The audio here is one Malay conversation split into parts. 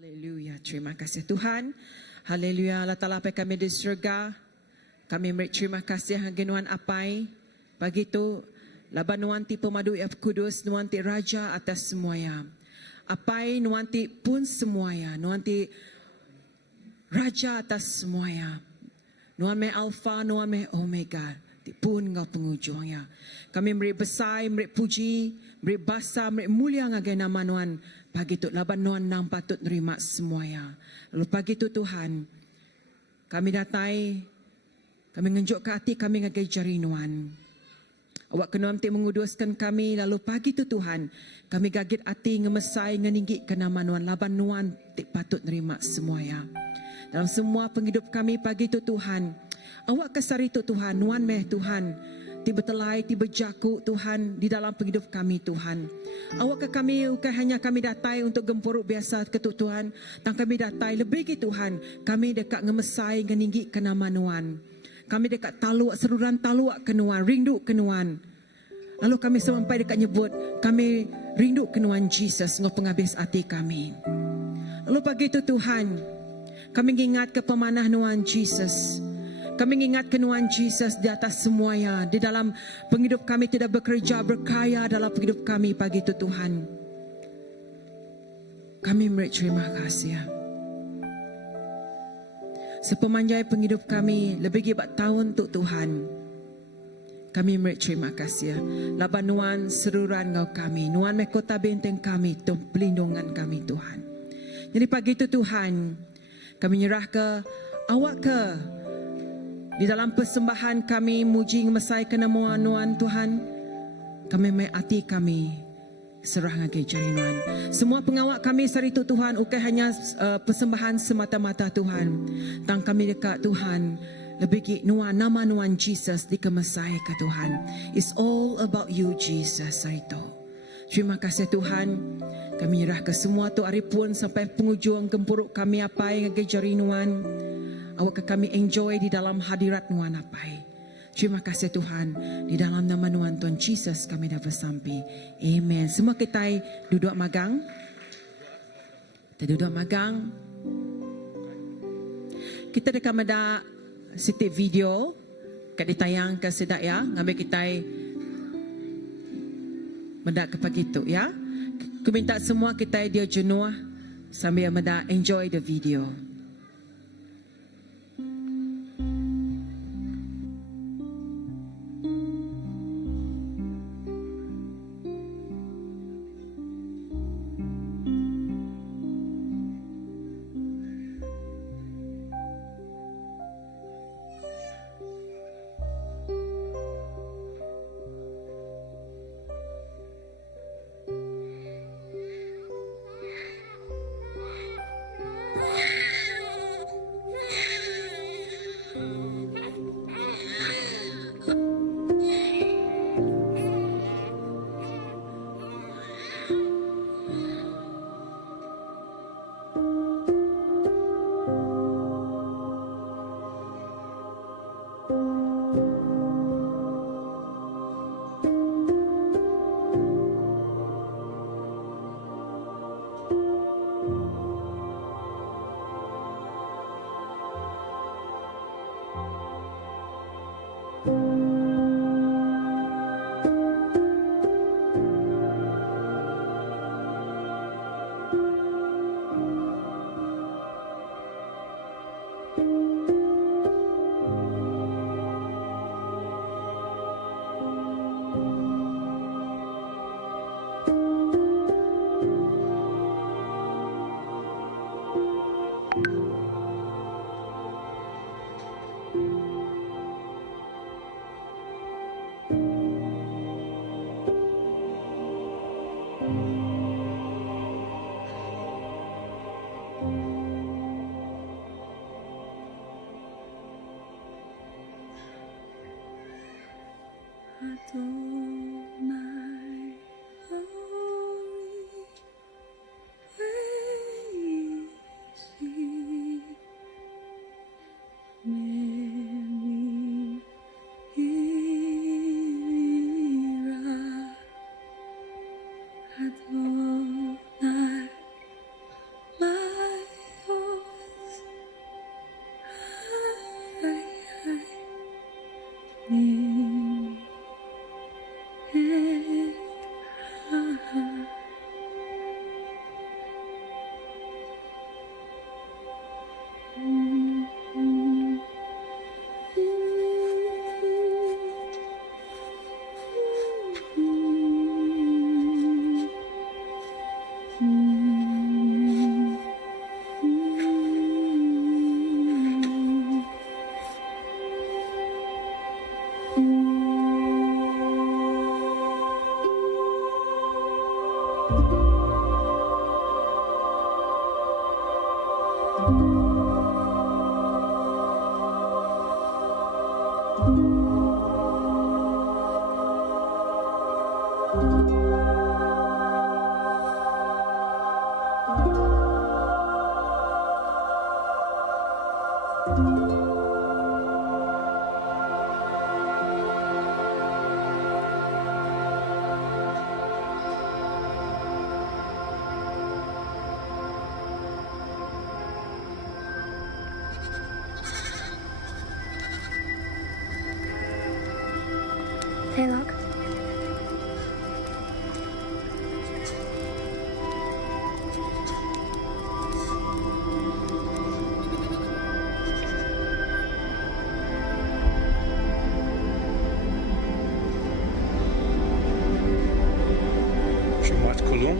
Haleluya, terima kasih Tuhan. Haleluya, Allah Ta'ala apa kami di surga. Kami beri terima kasih hagi Nuhan apai. Pagi itu, laban nuanti pemadu yang kudus, nuanti Raja atas semuanya. Apai nuanti pun semuanya, nuanti Raja atas semuanya. Nuan me Alfa, nuan me Omega. Pun engkau pengujungnya. Kami beri besar, beri puji, beri basa, beri mulia ngagai nama Nuhan. Pagi itu laban Nuhan nang patut nerima semuanya. Lalu pagi itu Tuhan, kami datai, kami ngenjuk ke hati kami ngagai jari Nuhan. Awak kena nanti menguduskan kami. Lalu pagi itu Tuhan, kami gagit hati ngemesai ngeninggi ke nama Nuhan. Laban Nuhan patut nerima semuanya. Dalam semua penghidup kami pagi itu Tuhan, awak kesari itu Tuhan, Nuhan meh Tuhan, tiba telai, tiba jaku Tuhan di dalam penghidup kami Tuhan. Awak ke kami bukan hanya kami datai untuk gempuruk biasa ke Tuhan, dan kami datai lebih ke Tuhan, kami dekat ngemesai ngeninggi ke nama Nuhan. Kami dekat taluak seruran taluak ke Nuhan, rindu ke Nuhan. Lalu kami sampai dekat nyebut, kami rindu ke Nuhan Jesus, ngau penghabis hati kami. Lalu pagi itu Tuhan, kami ingat ke pemanah Nuhan Jesus. Kami ingat ke Nuhan Jesus di atas semuanya. Di dalam penghidup kami tidak bekerja, berkaya dalam penghidup kami pagi itu Tuhan. Kami beri terima kasih. Sepemanjai penghidup kami, lebih gibat tahun untuk Tuhan. Kami beri terima kasih. Laban Nuhan seruran ngau kami. Nuhan mekota benteng kami, pelindungan kami Tuhan. Jadi pagi itu Tuhan, kami nyerah ke awak ke di dalam persembahan kami muji ngemesai ke nama Nuhan Tuhan. Kami hati kami serah ngagai jari Nuhan. Semua pengawak kami sari itu Tuhan, bukan hanya persembahan semata-mata Tuhan. Tang kami dekat Tuhan, lebih ki Nuhan, nama Nuhan Jesus dikemesai ke Tuhan. It's all about you Jesus sari itu. Terima kasih Tuhan. Kami nyerah ke semua tu hari pun sampai penghujung gempuruk kami apa yang ngagai jari Nuhan. Awak kami enjoy di dalam hadirat Nuhan apai. Terima kasih Tuhan. Di dalam nama Nuhan Tuhan Jesus kami dah bersampai. Amen. Semua kita duduk magang. Kita duduk magang. Kita dekat meda sitik video. Kat ditayang ke sedak ya. Ngambil kita meda ke pagi tu ya. Aku minta semua kita dia jenuh sambil meda enjoy the video. Adonai, holy, praise ye. Mary, Ira, Adonai, my Haylock. שומעת כלום?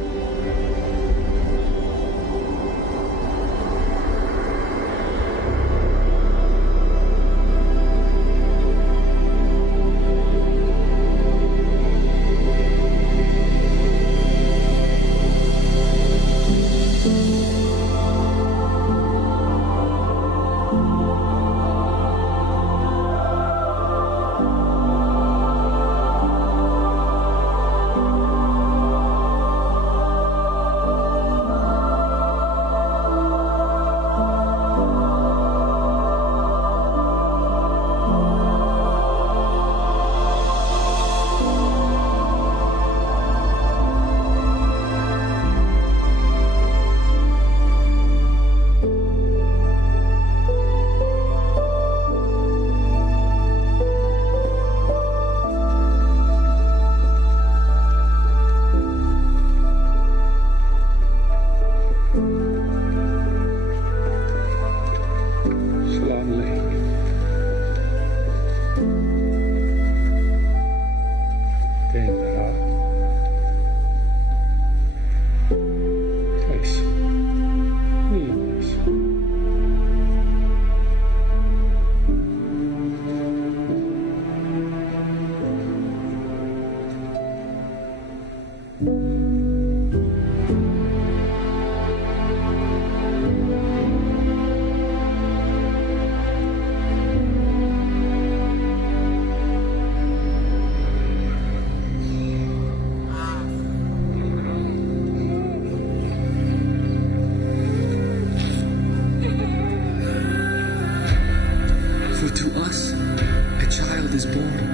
שלום עליכם. כן, Please. Please. For to us a child is born,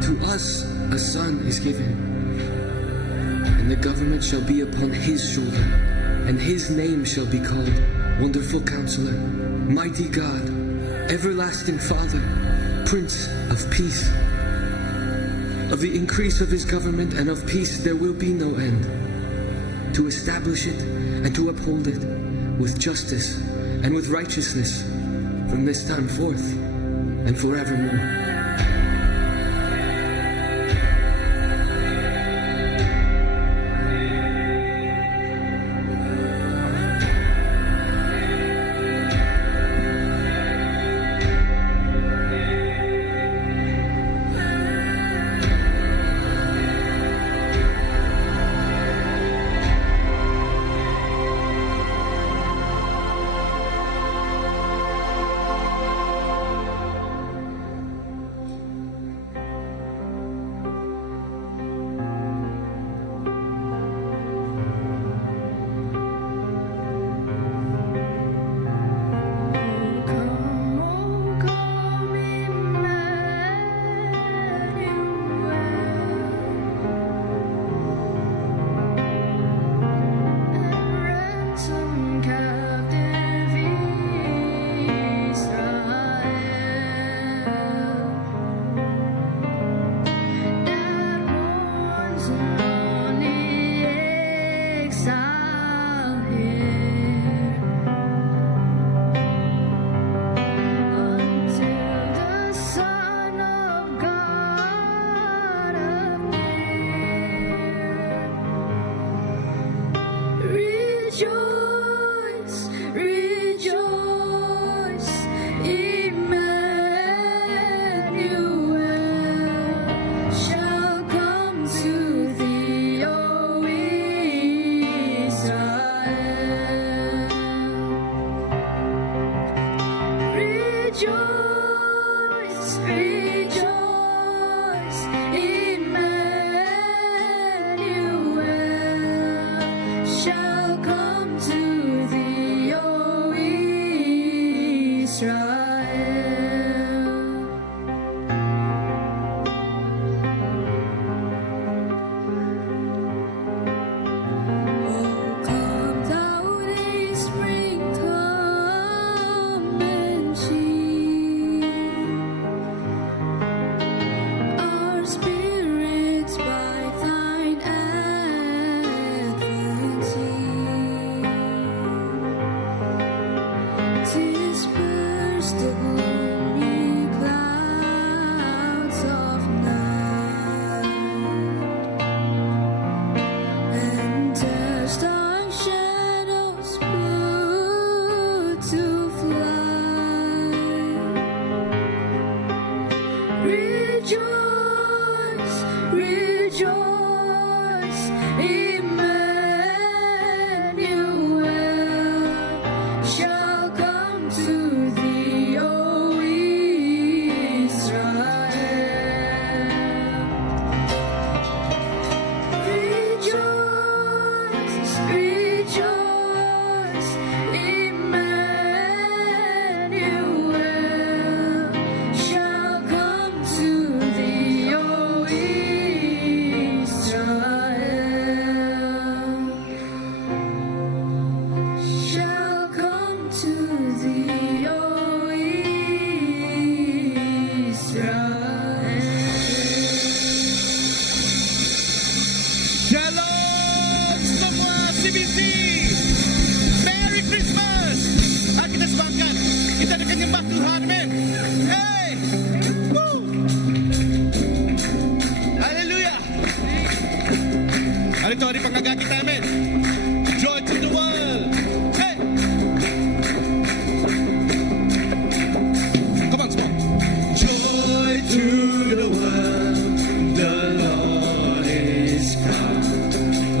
to us a son is given, and the government shall be upon his shoulder, and his name shall be called Wonderful Counselor, Mighty God, Everlasting Father, Prince of Peace. Of the increase of his government and of peace there will be no end, to establish it and to uphold it with justice and with righteousness from this time forth and forevermore. Rejoice, rejoice, Emmanuel shall come to thee, O Israel. Rejoice, rejoice, Emmanuel shall come to thee, O Israel. Shall come to thee, O Israel. Shalom semua CBC. Merry Christmas. Kita semangat. Kita akan nyembah Tuhan, amen. Hey. Woo. Haleluya. Hari itu hari penggagal kita, amen. Joy to the world. Hey. Come on, semua. Joy to the world. The Lord is come.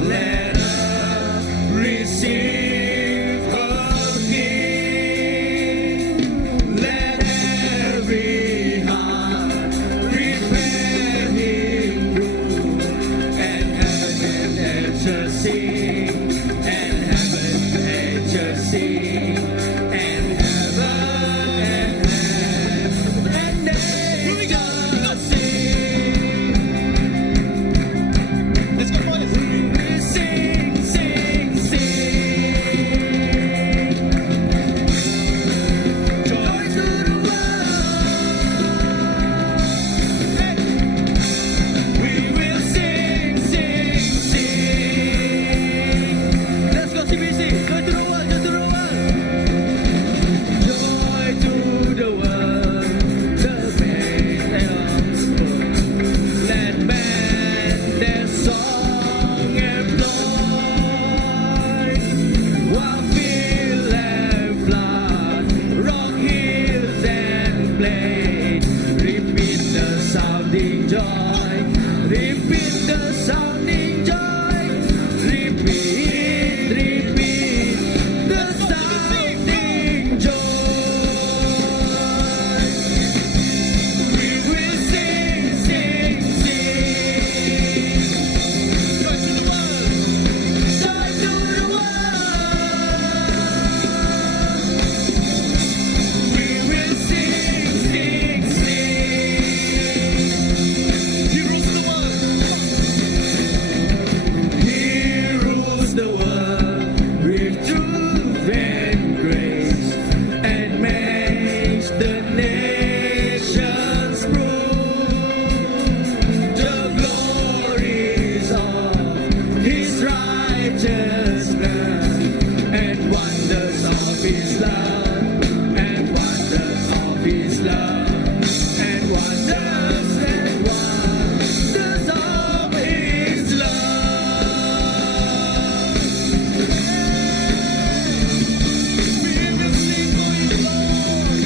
Let us receive a King. Let every heart prepare Him room, and heaven and earth shall sing, and heaven and earth shall sing, and heaven and earth shall sing. Let's go, boys. Sing, sing, sing. Joy to the world. Hey. We will sing, sing, sing. Let's go, CBC. Joy to the world, joy to the world. Joy to the world. The bells pull. Let men their song employ. While field and flood, rock hills and plain, repeat the sounding joy. Repeat the sounding joy. Repeat, repeat the sounding joy. We will sing, sing, sing. Joy to the world. Joy to the world. We will sing, sing, sing. He rules the world. He rules the world with truth and grace, and makes the nations prove the glories of His righteousness, and wonders of His love, and wonders of His love, and wonders of His love. We will sing for His Lord.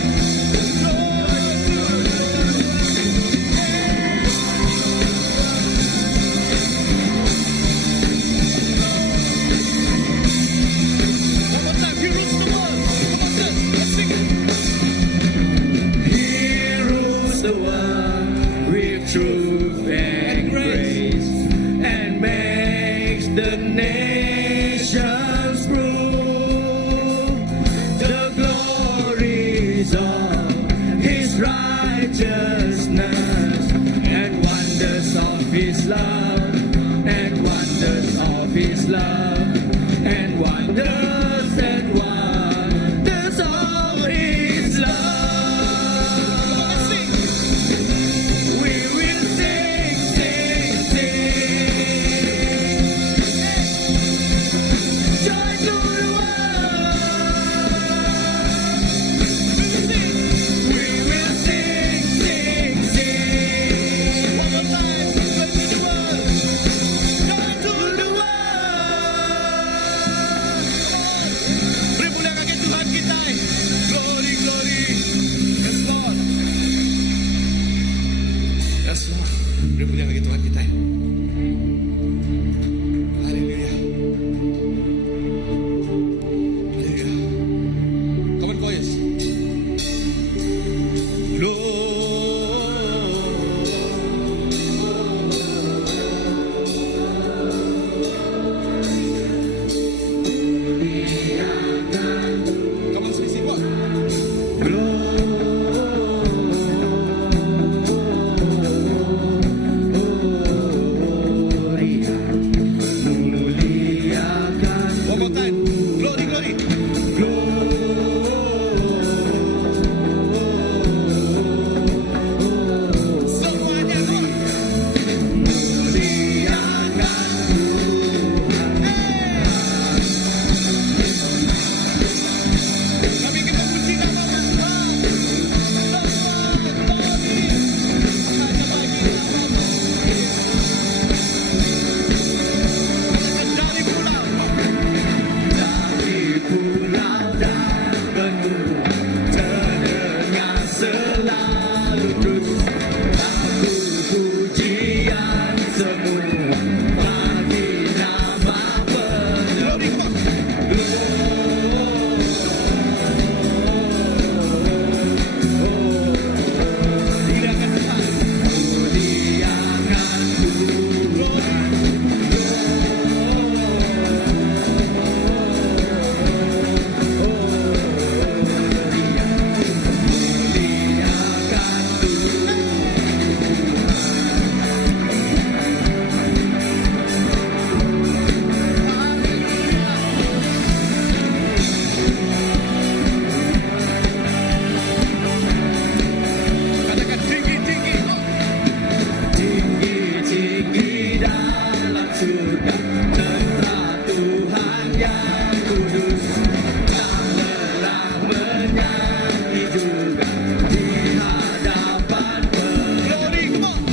One more time, He rules the world. Come on, sis, let's sing it. He rules the world with truth and grace, and makes the nations prove the glories of His righteousness, and wonders of His love, and wonders of His love, and wonders of His love. We will sing, sing, sing. Joy to the world. We will sing, sing, sing. One more time. Joy to the world. Joy to the world. Beri pujian bagi Tuhan kita. Haleluya. Haleluya. Come on, boys. Come on, Sisi, boy. One more time. Glory, glory. Semuanya, Lord. Kami ingin memuji nama Tuhan. Semua glory hanya bagi nama-Mu. Katakan dari pulau dan penuh terdengar selalu terus lagu pujian semua bagi nama penuh. Muliakan Tuhan. Muliakan Tuhan. Katakan tinggi-tinggi, tinggi-tinggi dalam surga, tentara Tuhan yang kudus, tak lelah menyanyi juga di hadapan glory, muliakan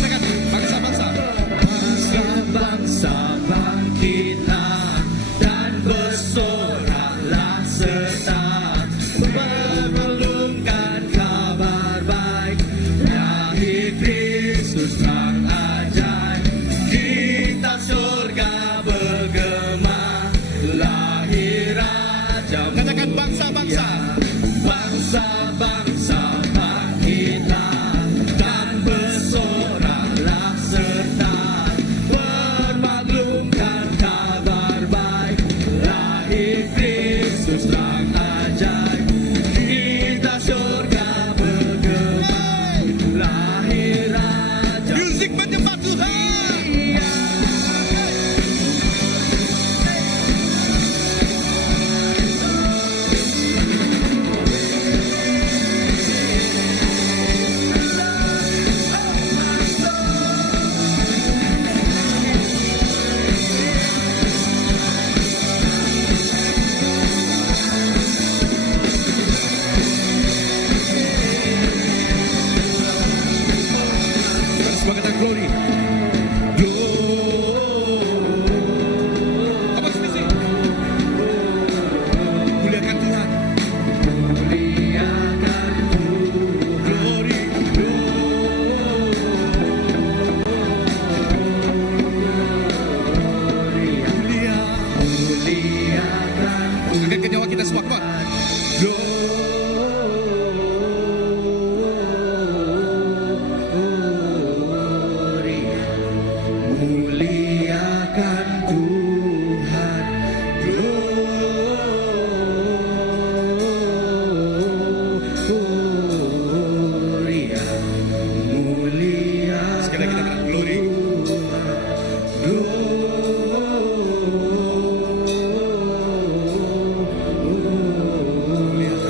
katakan bangsa-bangsa. Bangsa-bangsa bangkitlah dan bersoraklah serta memelungkan kabar baik. Lahir Kristus terang ajaib, kita surga bergema. Lahir Raja. Katakan bangsa-bangsa. Bangsa-bangsa bangkitlah dan bersoraklah serta bermaklumkan kabar baik. Lahir Kristus terang ajaib, kita surga bergema. Lahir Raja. Musik menyembah Tuhan. Semua kata glory. Apa sih? Muliakan Tuhan. Muliakan Tuhan. Glory. Muliakan. Angkat nyawa kita semua, kuat. Muliakan Tuhan. Gloria. Mulia. Sekali lagi kita kata glory. Muliakan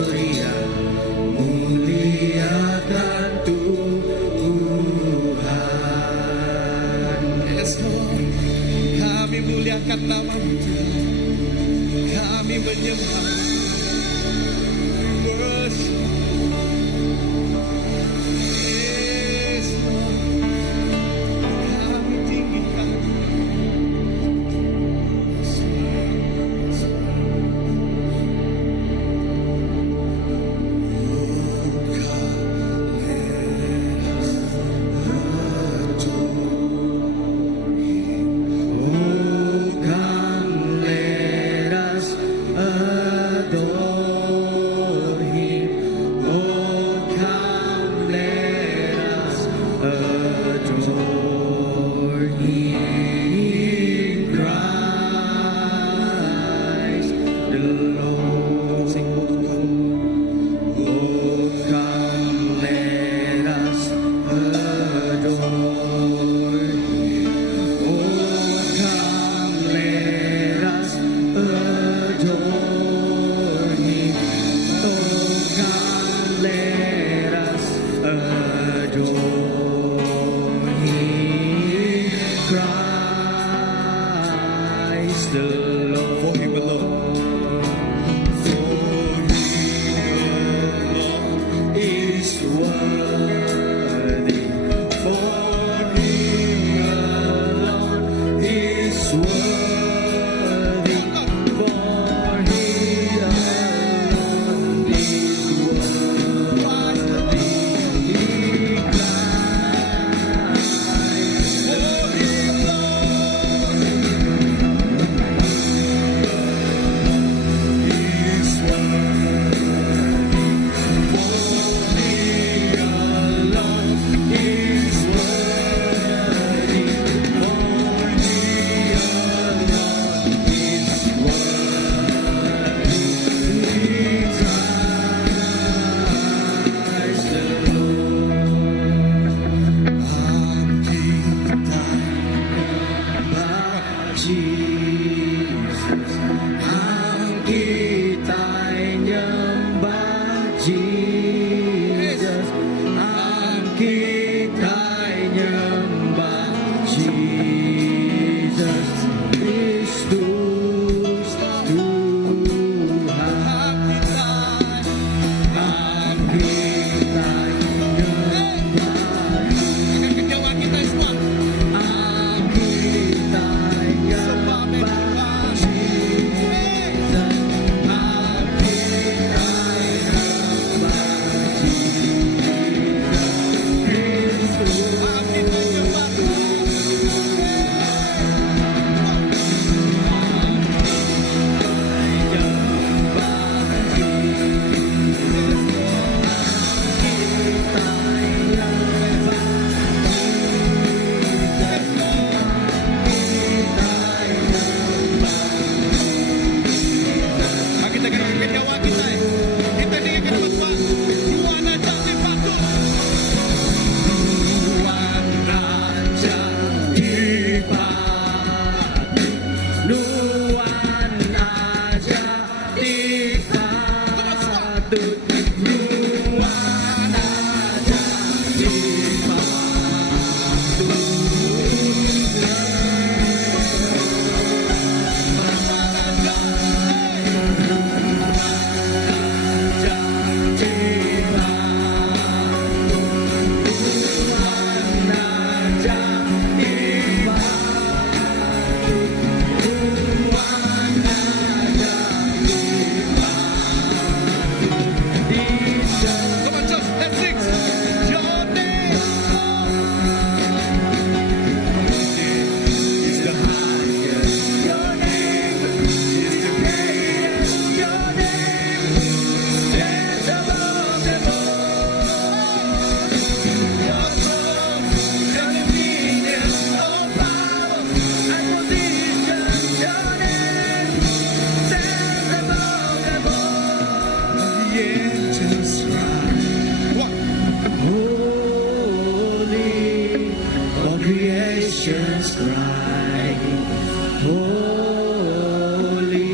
Jesus, kita nyembah Jesus Kristus Tuhan. Kita nyembah Kejauhan kita semua. kita nyembah Jesus. Kita kena kejauhan kita. Kita dengan kena Tuhan. Tuhan aja sepatu. Tuhan Raja tiba, Tuhan Raja tiba, Tuhan Raja tiba. Come on, church. Let's sing. Your name Is the highest. Your name is the greatest. Your name stands above them all. Your throne and dominion, all power and position. Your name stands above them all. The angels cry, holy, all creation's crying, holy,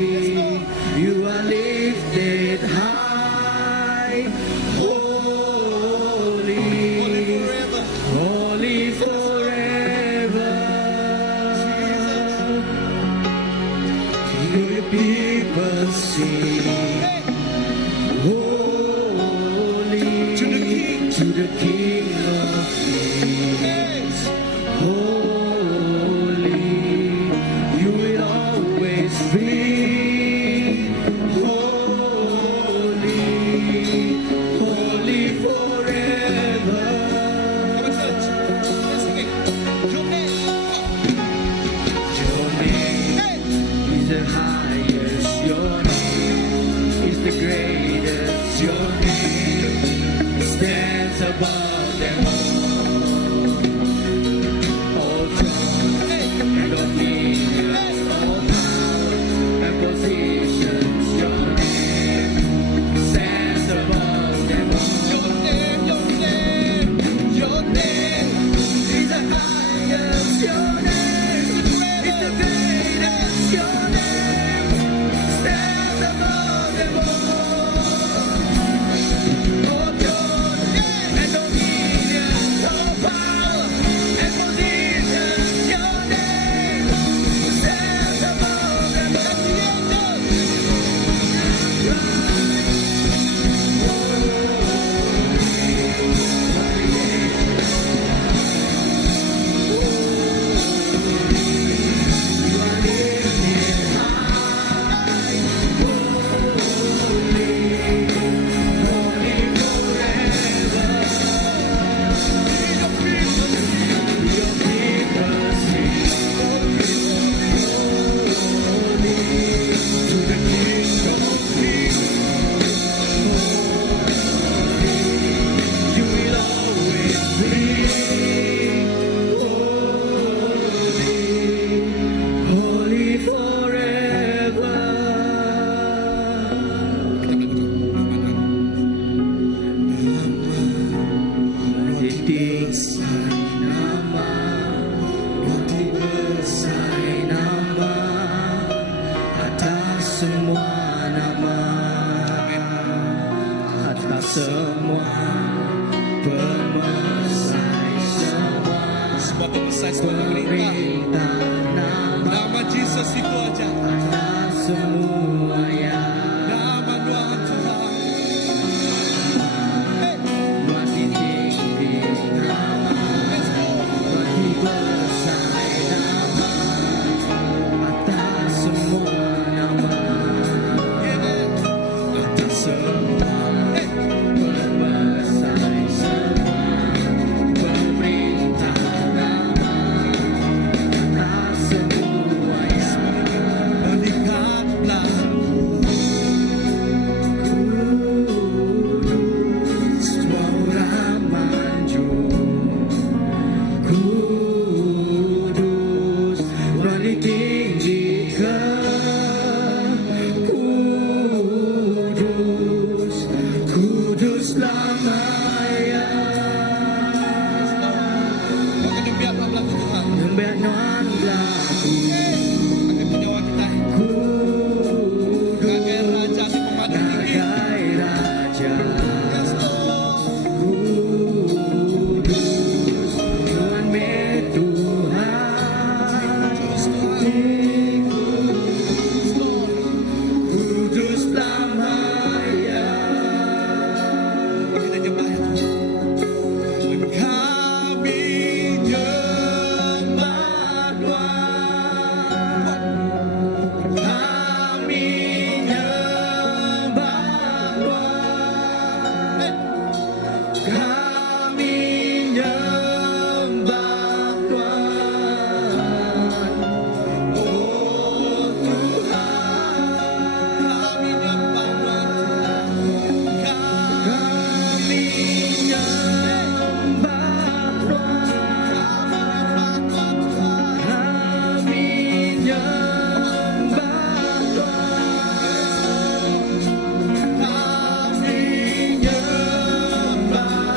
you are lifted high, holy, holy forever. Hear your people sing, holy, to the King of Kings, holy. semua pemersai semua Semua pemersai, semua pemerintah. perintah nama Nama Yesus itu aja. atas semuanya Nama Tuhan Tuhan. makin tinggi nama makin besar nama atas semua nama atas semua pemersai semua pemerintah nama atas semuanya Berikatlah Kudus Maura maju Kudus Beri tinggi ke Kudus Kudus lamanya Akan demikian pamlah Tuhan. Nembean non laku Akan menyawa kita. Kudus Sebagai Raja di pemadu tinggi. Bagai Raja Yes Lord. Kudus Tuhan Tuhan Kudus lamanya Kita nyembah ya Tuhan. Kami nyembah Tuhan Kami nyembah Tuhan Kami nyembah Tuhan Oh Tuhan kami nyembah Tuhan. Kami nyembah Tuhan Kami nyembah Tuhan Kami nyembah Tuhan Kami nyembah Tuhan.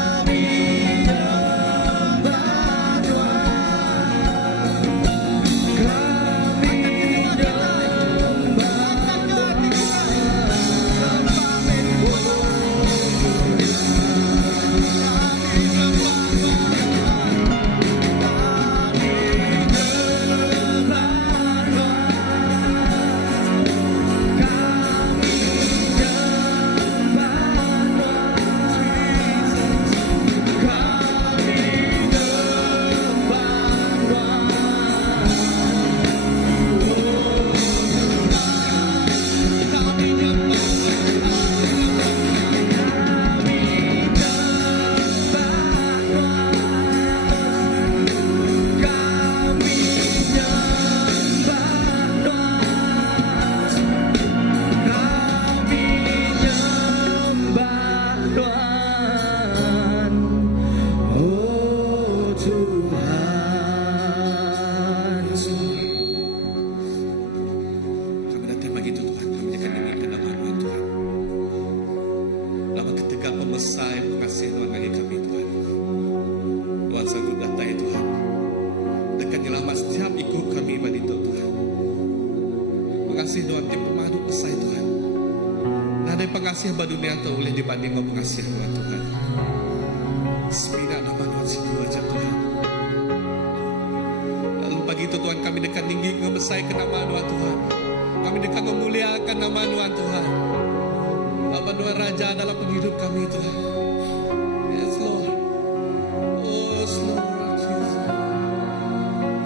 Kami nyembah Tuhan. Kami nyembah Tuhan. Kami nyembah Tuhan Kami nyembah Tuhan Kami Tuhan Oh Tuhan Kami datang begitu Tuhan. Kami akan dengarkan nama Tuhan Tuhan. Lama ketika pemesai mengasihi Tuhan bagi kami Tuhan. Tuhan sanggup datai Tuhan. Dekat nyelamat setiap ikut kami bagi Tuhan. Mengasihi Tuhan yang pemadu pesai Tuhan. Ada pengasihan pada dunia tak boleh dibanding dengan pengasihan Tuhan Tuhan. Semina nama Tuhan situ aja Tuhan. Lalu pagi itu Tuhan kami dekat tinggi ngebesai ke nama Tuhan Tuhan. Kami dekat memuliakan nama Tuhan Tuhan. Bapa Tuhan Raja dalam penghidup kami Tuhan. Yes Lord. Oh yes, Lord Jesus.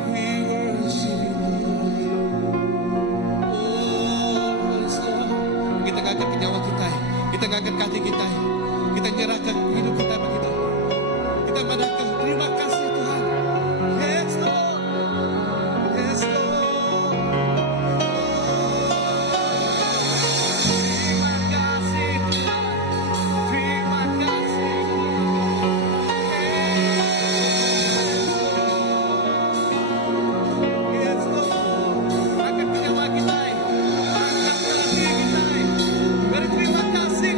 We worship you Lord. Oh yes Lord. Kita ngangkat ke nyawa kita. Kita ngangkat kaki kita. Kita nyerahkan hidup kita begitu. Kita madahkan terima kasih Tuhan. Yes Lord. Yes Lord. Terima kasih Tuhan. Terima kasih Tuhan. Yes Lord. Angkat nyawa kita. Angkat kaki kita. Berterima kasih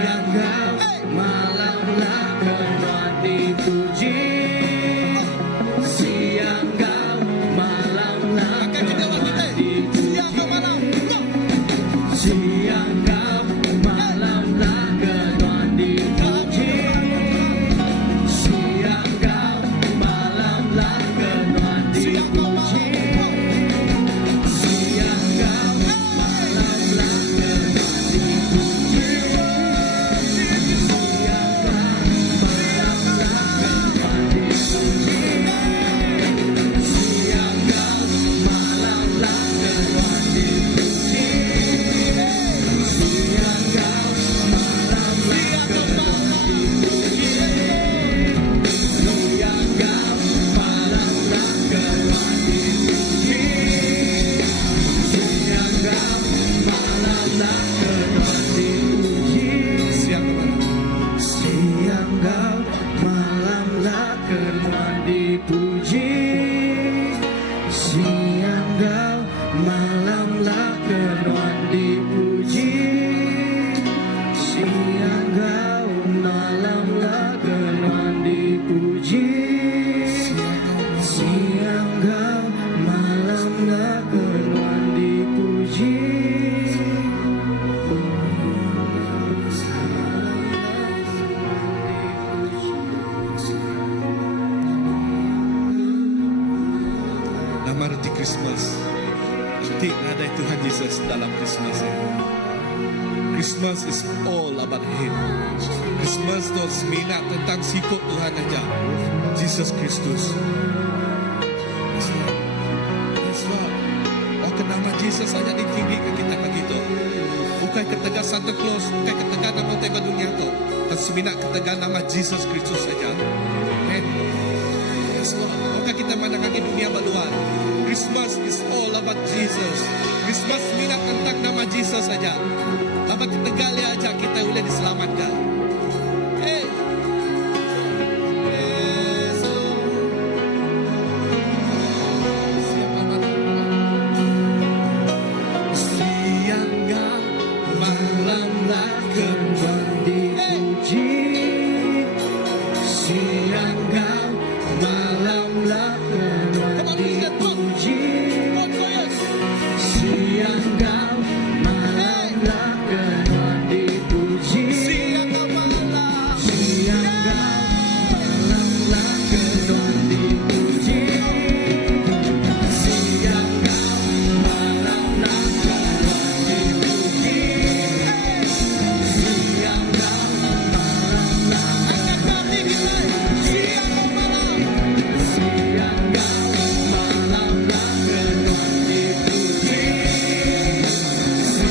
Siang kau malamlah Tuhan dipuji. Siang kau malamlah Tuhan dipuji. Siang kau malamlah Tuhan dipuji. Siang kau malamlah Tuhan dipuji. Siang kau malamlah Tuhan dipuji. Nama roti Christmas. Nanti ada Tuhan Yesus dalam Christmas ini. Christmas is all about Him. Christmas itu seminat tentang sifat Tuhan aja. Jesus Kristus. Yes, Lord. Oh, ke nama Jesus saja ditinggikan kita begitu. Bukan ketegar Santa Claus, bukan ketegar nama tega dunia tu. Dan seminat ketegar nama Jesus Kristus saja. Amen. Yes, Lord. Bukan kita mandang di dunia baluan. Christmas is all about Jesus. Christmas minat tentang nama Jesus saja. Apa kita gali aja kita boleh diselamatkan. Hey. Yes, Lord. Siapa mati? Siang kau malamlah Tuhan dipuji. Siang kau malamlah Tuhan dipuji. Siang kau malamlah Tuhan dipuji. Siang kau malamlah Tuhan dipuji. Siang kau malamlah Tuhan dipuji. Siang kau malamlah Tuhan dipuji. Siang kau malamlah Tuhan dipuji. Siang kau malamlah Tuhan dipuji.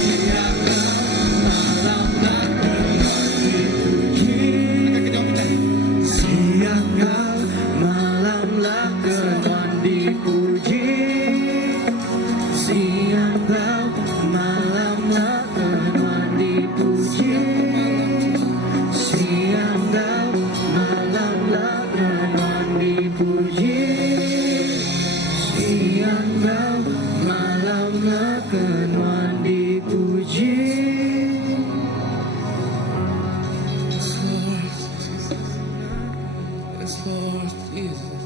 Siang kau malamlah Tuhan dipuji. Siang kau malamlah Tuhan dipuji. Siang kau malamlah Tuhan dipuji. Siang kau malamlah Tuhan dipuji. Yes, Lord Jesus.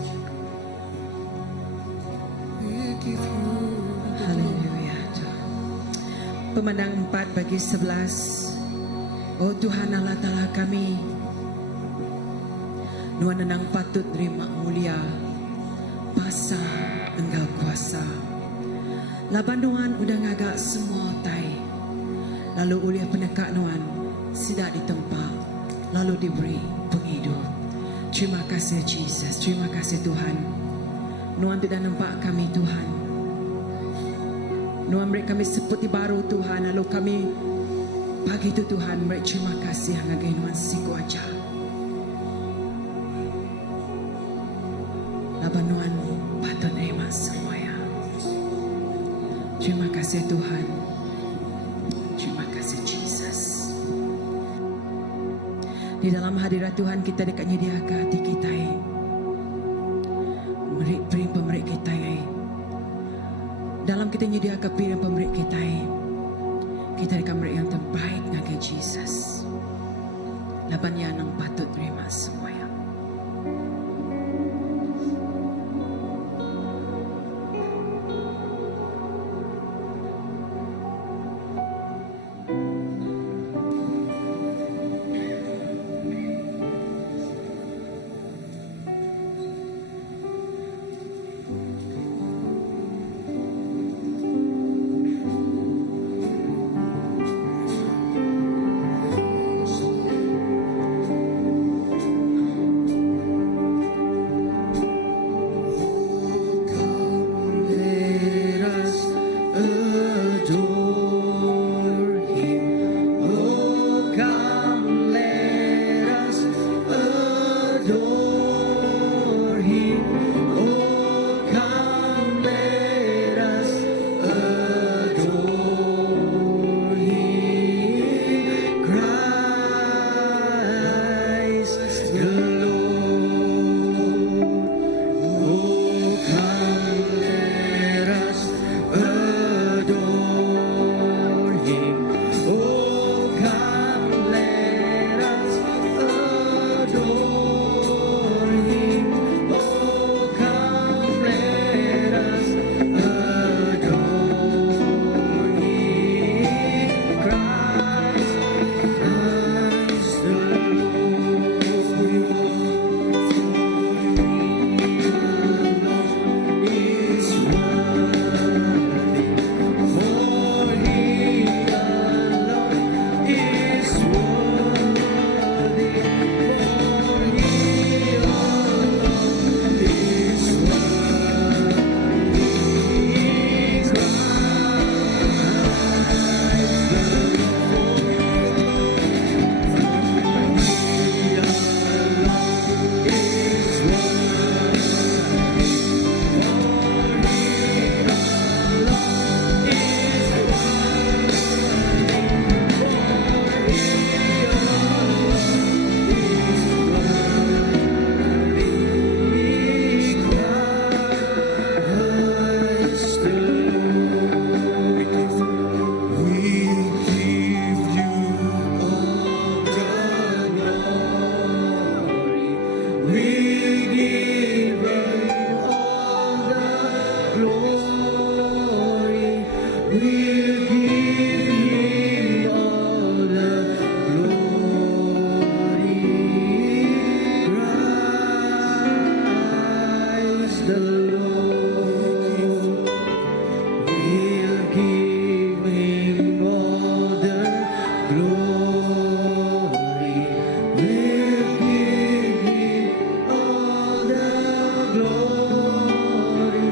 We give you Haleluya. Pemandang 4 bagi 11. Oh Tuhan Allah Ta'ala kami, Nuan nenang patut terima mulia, pasa Engkau kuasa. Laban Nuan udah ngagak semua tai. Lalu uliah penekak Nuan sidak di tempat, lalu diberi penghidup. Terima kasih Jesus, terima kasih Tuhan. Nuan tidak nampak kami Tuhan. Nuan beri kami seperti baru Tuhan. Lalu kami pagi itu Tuhan beri terima kasih hangagai Nuan siku aja. Laban Nuan patut nerima semua ya. Terima kasih Tuhan. Terima kasih Jesus. Di dalam hadirat Tuhan kita dekat nyediakan hati kita beri pemberi kita dalam kita nyediakan pemberi kita kita dekat beri yang terbaik ngagai Jesus. laban yan ang patut terima semuanya. Let us adore Him. Oh, come, let us adore Him. Oh, come, let us adore Him. Christ the Lord. Oh, come, let us adore Him. Oh, come, let us adore Him. Oh, come, let us adore Him. Christ, Christ the Lord is worthy, for He alone is worthy, for He alone is Christ the Lord. We give you all the glory. We give Him all the glory. We give Him all the glory. Christ the Lord. We'll give Him all the glory. We'll give Him all the glory.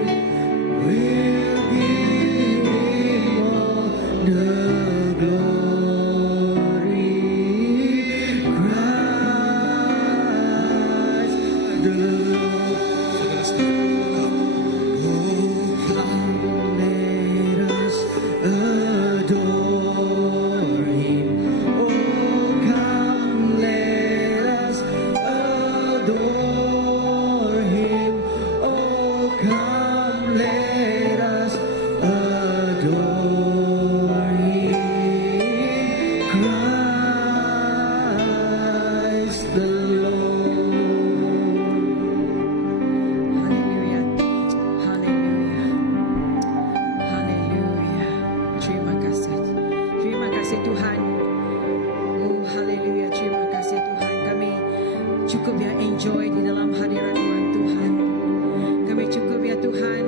We'll give Him all the glory. Christ the Lord. Come, let us adore Him. Oh, come, let us adore Him. Oh, come, let us adore Him. Christ the Lord. Haleluya. Haleluya. Haleluya. Terima kasih. Terima kasih Tuhan. Oh, haleluya. Terima kasih Tuhan. Kami cukup ya enjoy di dalam hadirat Tuhan. Kami cukup ya Tuhan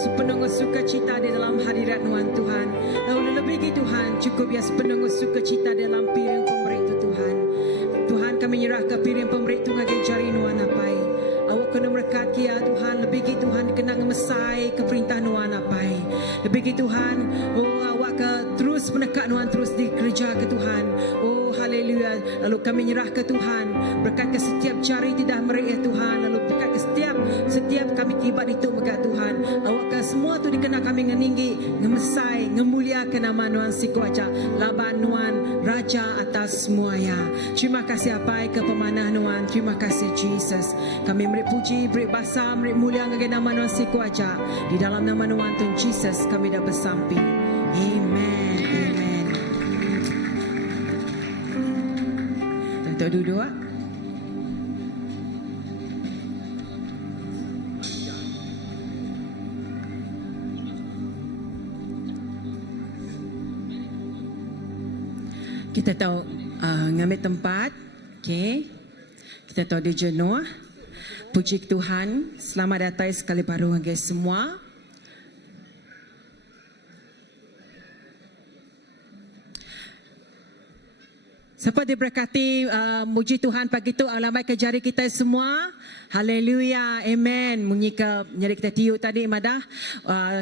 sepenuh sukacita di dalam hadirat Tuhan. Lalu lebih Tuhan cukup ya sepenuh sukacita dalam piring pemberi itu Tuhan. Tuhan kami nyerah ke piring pemberi itu ngagen cari nuan apai. Awak kena merekati ya Tuhan. Lebih Tuhan kena ngemesai ke perintah nuan apai. Lebih Tuhan, oh awak ke terus menekat nuan terus di kerja ke Tuhan. Oh haleluya. Lalu kami nyerah ke Tuhan. Berkat ke setiap cari tidak mereka Tuhan. Lalu berkat ke setiap kami tiba itu megah Tuhan. Awak ke semua tu dikena kami ngeninggi, ngemesai, ngemuliakan nama nuan sikuaca. Laban nuan Raja atas semuanya. Terima kasih apai ke pemanah nuan. Terima kasih Jesus. Kami beri puji, beri basa, beri mulia ngagai nama nuan sikuaca. Di dalam nama nuan Tuhan Jesus kami dah bersamping. Amen. Amen. Dan Kita duduk. Kita tahu ngambil tempat. Okay. Kita tahu dia jenuh. Puji Tuhan. Selamat datang sekali baru guys semua. Siapa diberkati muji Tuhan pagi tu alamat ke jari kita semua. Haleluya. Amen. Munyi ke nyari kita tiup tadi madah.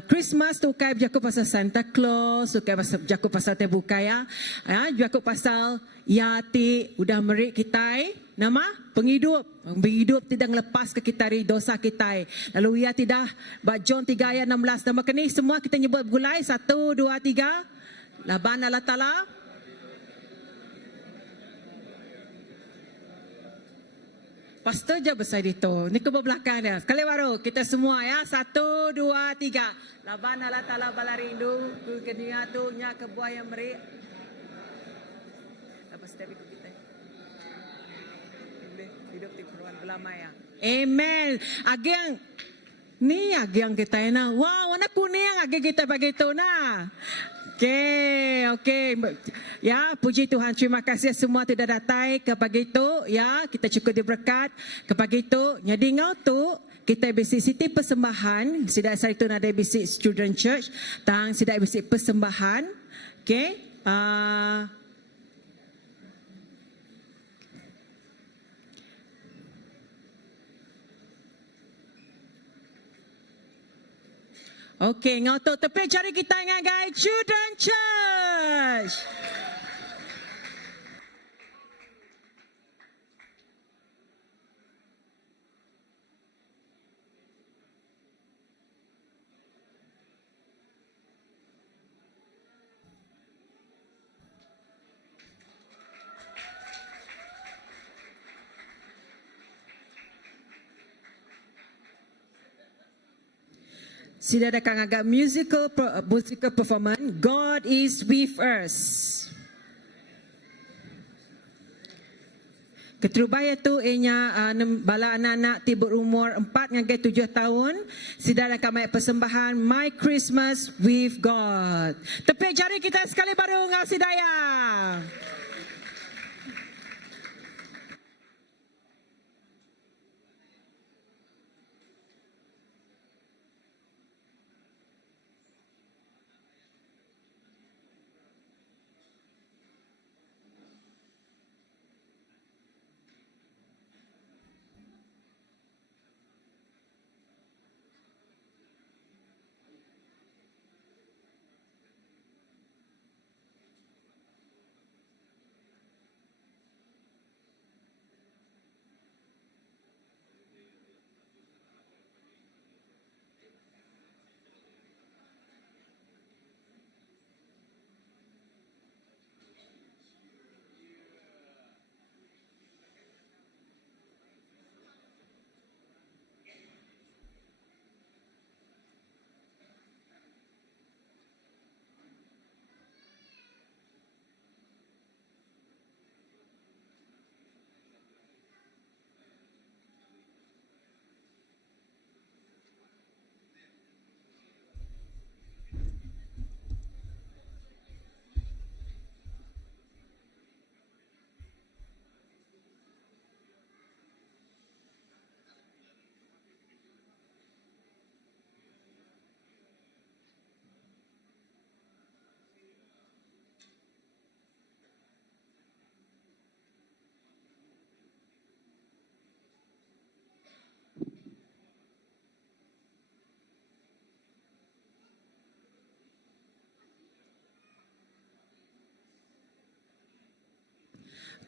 Christmas tu kai berjaku pasal Santa Claus, tu kai berjaku pasal terbuka ya. Berjaku pasal yati udah merik kita nama penghidup. Penghidup tidak lepas ke kita dari dosa kita. Lalu ia tidak John 3 ayat 16 nama kini semua kita nyebut gulai 1 2 3. Laban Allah Taala. Pastor je besar itu. Ni ke belakang dia. Sekali baru kita semua ya. 1 2 3. Laban Allah Taala bala rindu ku dunia tu nya ke buah yang meri. Apa setiap itu kita. Hidup di peruan belama ya. Amen. Agiang ni agiang kita na. Wow, warna kuning agi kita bagi tu na. Okey. Ya, puji Tuhan. Terima kasih semua tidak datang ke pagi itu. Ya, kita cukup diberkat ke pagi itu. Jadi ngau tu kita bisi siti persembahan. Sidak saya itu ada bisi student church. Tang sidak bisi persembahan. Okey. Okey, ngotot tepi cari kita ngagai Children Church. Sila ada kang agak musical performance. God is with us. Keterubaya tu ianya bala anak-anak tiba umur 4 hingga 7 tahun. Sila ada kang persembahan My Christmas with God. Tepi jari kita sekali baru ngau sidaya.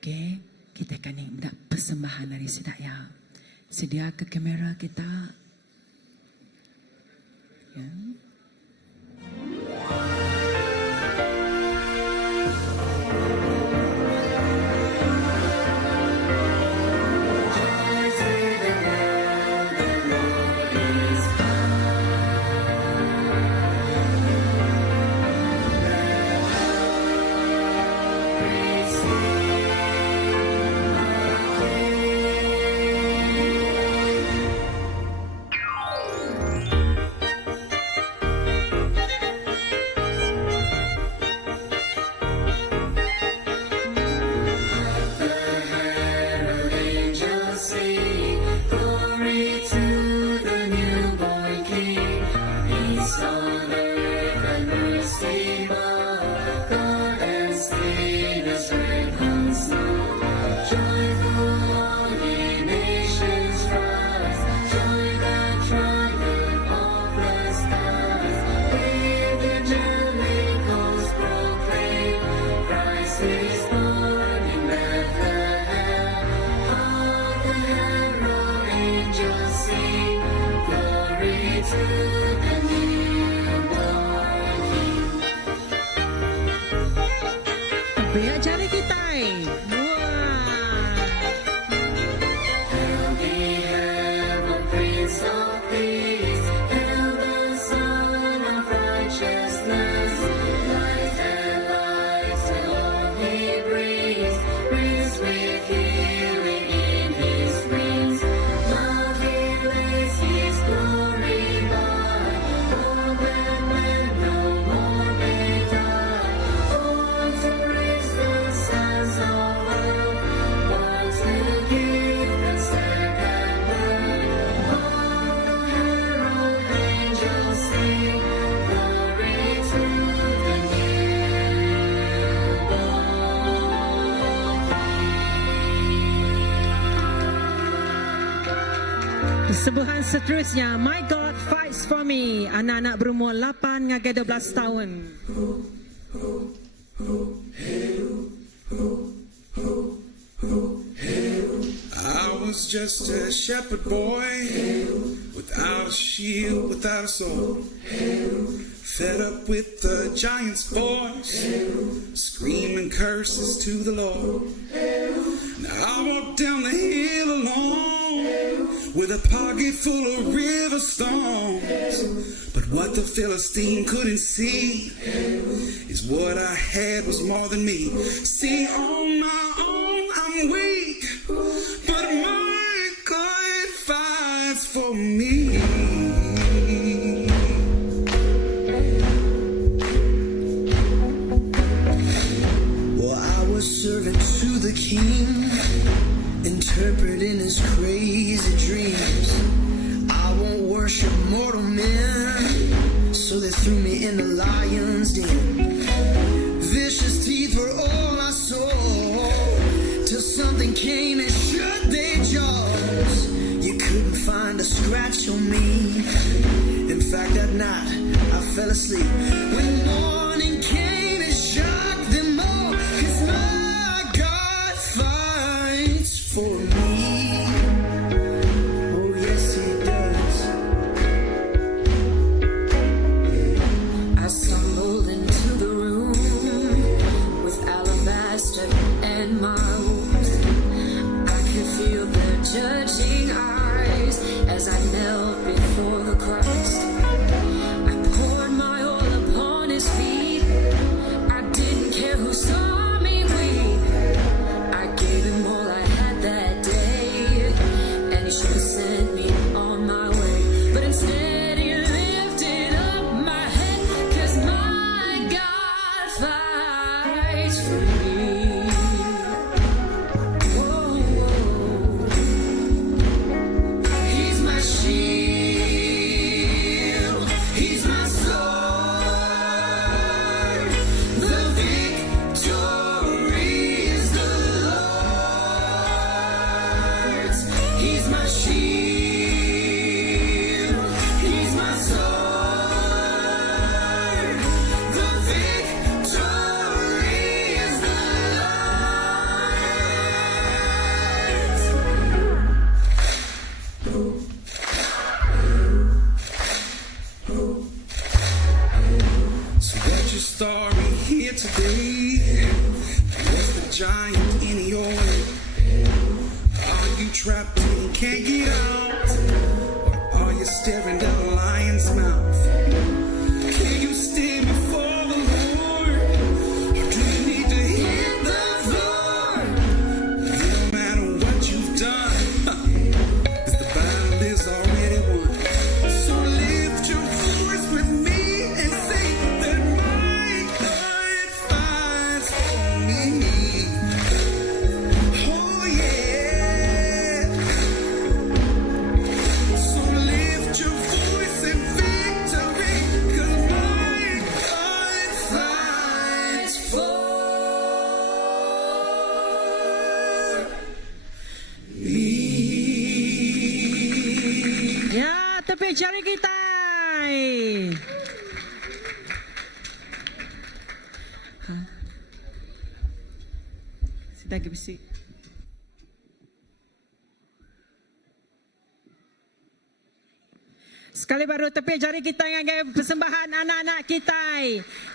Okey, kita akan minta persembahan dari sedaya. Sedia ke kamera kita. Ya. Biar jari kita. Wah. Hail the heaven, Prince of Peace. Hail the Son of Righteousness. Light and life to all He brings. Brings with healing in His wings. Love He lays His glory by. All that men no more may die. Born to praise the sons of earth. Born to give the second birth. All the herald angels sing. Glory to the Sebuhan seterusnya, My God Fights For Me. Anak-anak berumur 8 hingga 12 tahun. I was just a shepherd boy, without a shield, without a sword, fed up with the giant's voice, screaming curses to the Lord. Now I walked down the hill alone, with a pocket full of river stones. But what the Philistine couldn't see is what I had was more than me. See, on my own I'm weak, but my God fights for me. Well, I was servant to the king, interpreting his crazy dreams. I won't worship mortal men, so they threw me in the lion's den. Vicious teeth were all I saw, till something came and shut their jaws. You couldn't find a scratch on me. In fact, that night I fell asleep. When morning came, it shocked them all, 'cause my God fights for me. Oh yes, He does. I stumbled into the room with alabaster and my wounds. I could feel the judging eyes as I knelt before the Christ. I poured my oil upon His feet. I didn't care who saw me weep. I gave Him all I had that day, and He should have sent me on my way. But instead He lifted up my head, 'cause my God fights for me. Whoa, whoa. He's my shield, He's my sword. The victory is the Lord's. He's my shield, He's my sword. The victory is the Lord's. So what's your story here today? What's the giant in your way? Are you trapped and can't get out? Or are you staring down a lion's mouth? Can you stand before the Lord? Or do you need to hit the floor? No matter what you've done, 'cause the battle is already won. So lift your voice with me and say that my God fights for me. Oh yeah. So lift your voice in victory, 'cause my God fights for me. Ya, tepuk jari kita. Ha. Sedang bersih. Sekali baru tepi jari kita dengan persembahan anak-anak kita.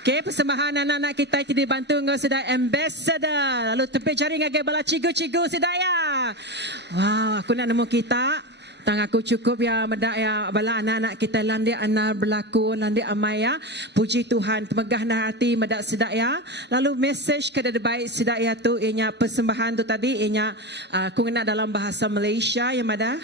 Okay, persembahan anak-anak kita itu dibantu dengan sedaya ambassador. Lalu tepi jari dengan bala cigu-cigu sedaya. Wow, aku nak nemu kita. Tang aku cukup ya medak ya bala anak-anak kita landi anak berlaku landi amaya. Puji Tuhan pemegah hati medak sedak ya. Lalu message kada baik sedak ya tu ianya persembahan tu tadi ianya aku nak dalam bahasa Malaysia yang ada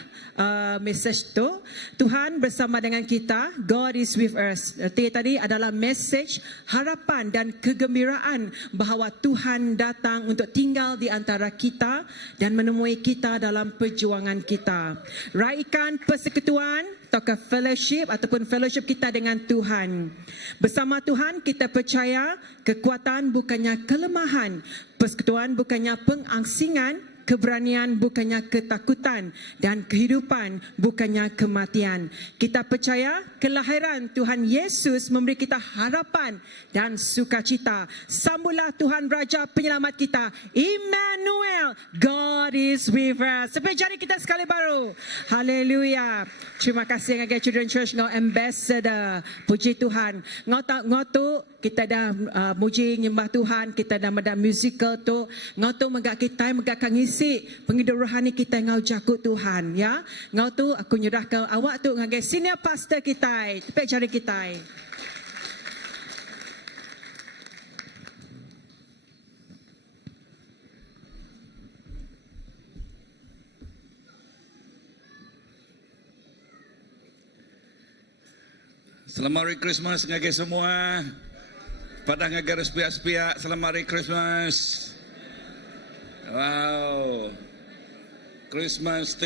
message tu Tuhan bersama dengan kita, God is with us. Arti tadi adalah message harapan dan kegembiraan bahawa Tuhan datang untuk tinggal di antara kita dan menemui kita dalam perjuangan kita. Raikan persekutuan atau fellowship ataupun fellowship kita dengan Tuhan. Bersama Tuhan kita percaya kekuatan bukannya kelemahan, persekutuan bukannya pengangsingan, keberanian bukannya ketakutan dan kehidupan bukannya kematian. Kita percaya kelahiran Tuhan Yesus memberi kita harapan dan sukacita. Sambutlah Tuhan Raja Penyelamat kita, Emmanuel, God is with us. Sampai jari kita sekali baru. Haleluya. Terima kasih dengan Children Church ngau ambassador. Puji Tuhan. Ngau tu kita dah muji nyembah Tuhan, kita dah ada musical tu. Ngau tu megak kita megak ngisi penghidup rohani kita ngau jakut Tuhan ya. Ngau tu aku nyerah ke awak tu dengan senior pastor kita. Tepek jari kita. Selamat Merry Christmas ngage semua. Pada ngage spiak-spiak, selamat Merry Christmas. Wow. Christmas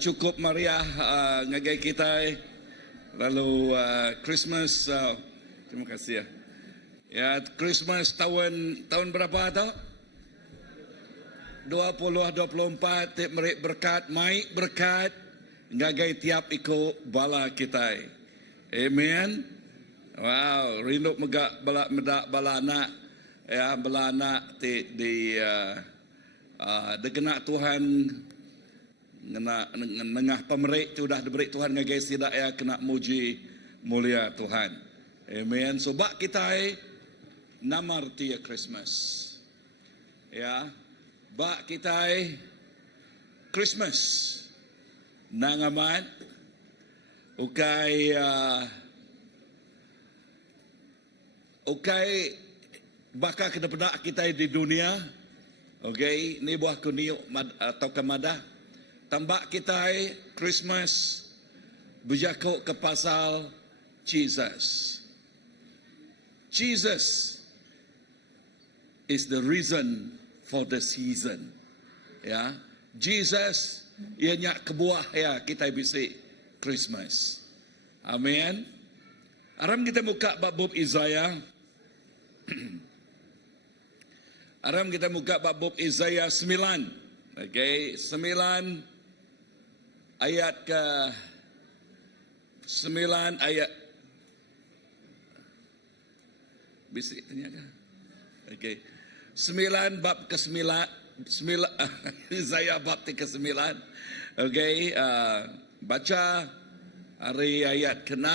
cukup meriah ngage kita. Lalu Christmas terima kasih ya. Ya, Christmas tahun berapa tu? 2024 merik berkat, maik berkat. Ngagai tiap iko bala kita. Amen. Wow, rindu megak bala anak ya bala anak di kena Tuhan ngah pemerik sudah diberi Tuhan ngagai sidak ya kena muji mulia Tuhan. Amen. So bak kita namarti ya Christmas. Ya. Bak kita Christmas. Nangaman ukay baka kedepada kita di dunia. Okay, ni buah kunio atau kemada tambak kita Christmas berjakuk ke pasal Jesus. Jesus is the reason for the season. Ya, Jesus ianya kebuah ya kita bisi Christmas. Amin. Aram kita buka bab Isaiah. Aram kita buka bab Isaiah 9. Okay, 9 ayat ke 9 ayat bisi tanya kan? Okay. 9 bab ke 9 Isaiah bab ke-9. Okay, baca hari ayat ke-6.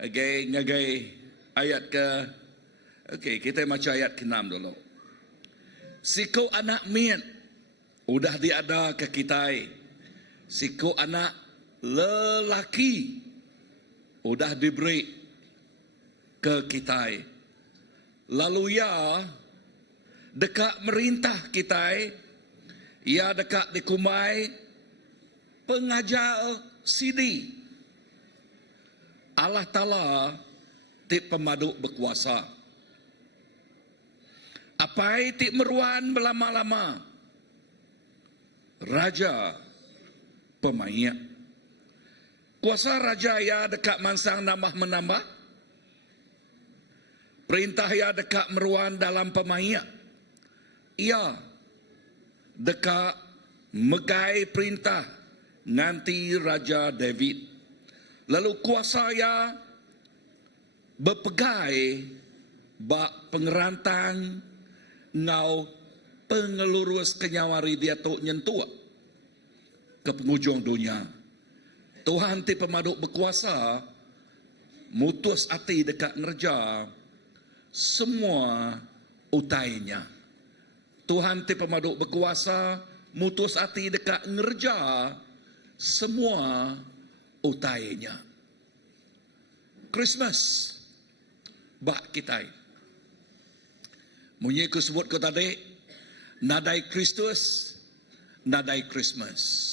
Okay, ngagai ayat ke. Okay, kita baca ayat ke-6 dulu. Siku anak mien udah diada ke kita. Siku anak lelaki udah diberi ke kita. Lalu ya dekat merintah kita, ia dekat dikumai pengajar sidi. Allah Ta'ala ti pemadu berkuasa. Apai ti meruan berlama-lama. Raja pemain. Kuasa raja ya dekat mansang nambah menambah. Perintah ya dekat meruan dalam pemain. Ia dekat megai perintah nanti Raja David. Lalu kuasa ia berpegai bak pengerantang ngau pengelurus kenyawari dia tu nyentua. ke penghujung dunia. Tuhan ti pemaduk berkuasa mutus hati dekat nerja semua utainya. Tuhan ti pemaduk berkuasa mutus hati dekat nerja semua utainya. Christmas bak kita. Munyi ku sebut ku tadi, nadai Kristus, nadai Christmas.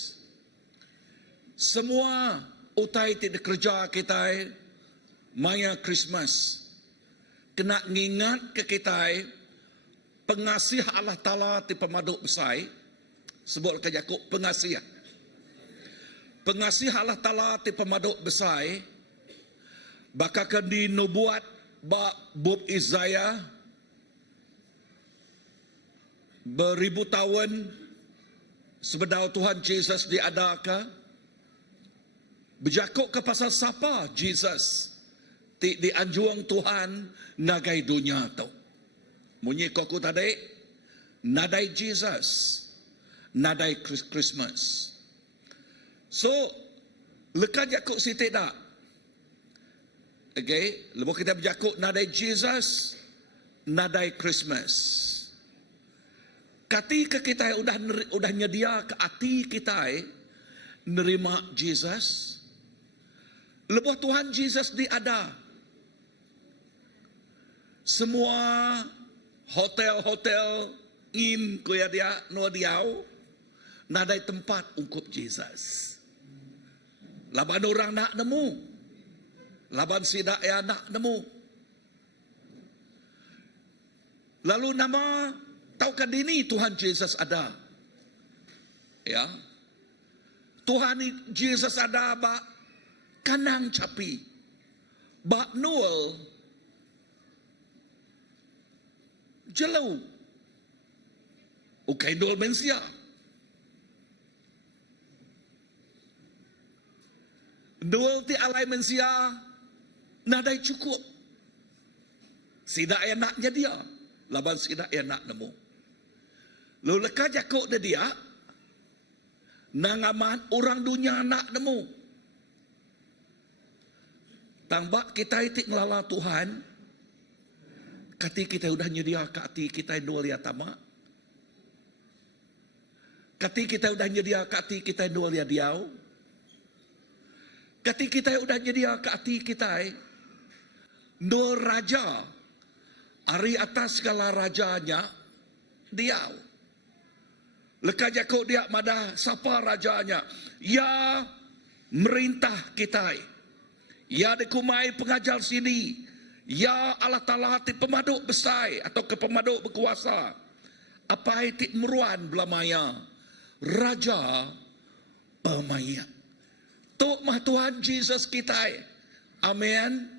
Semua utai tidak kerja kita, maya Christmas. Kena ngingat ke kita, pengasih Allah Ta'ala ti pemaduk besar, sebut ke Yakub pengasih. Pengasih Allah Ta'ala ti pemaduk besar, bakal dinubuat bab Isaiah, beribu tahun sebelum Tuhan Yesus diadakan, berjakuk ke pasal siapa Jesus dianjurkan Tuhan nagai dunia tu. Munyi koku tadi, nadai Jesus, nadai Christmas. So, lekat jakuk si tidak. Okay, lepas kita berjakuk nadai Jesus, nadai Christmas. Ketika kita udah nyedia ke hati kita nerima Jesus, lepas Tuhan Jesus diada, semua hotel-hotel in kuya dia no diau nadai tempat ungkup Jesus. Laban orang nak nemu, laban sidak ya nak nemu. Lalu nama tahukah dini Tuhan Yesus ada? Ya. Tuhan Yesus ada bak kanang capi. Bak nual jelau. Ukai nual mensia. Nual ti alai mensia nadai cukup. Sidak enaknya dia. Laban sidak enak nemu. Lalu lekat jakuk dia, nangaman orang dunia nak nemu. Tambak kita itik ngelala Tuhan, kati kita udah nyedia kati kita dua liat tamak. Kati kita udah nyedia kati kita dua liat diau. Kati kita udah nyedia kati kita dua raja. Ari atas segala rajanya diau. Lekat jakuk dia madah siapa rajanya. Ya merintah kita. Ya dikumai pengajar sini. Ya Allah Ta'ala ti pemaduk besar atau ke pemaduk berkuasa. Apa itu meruan belamaya. Raja pemaya. Tok mah Tuhan Jesus kita. Amen.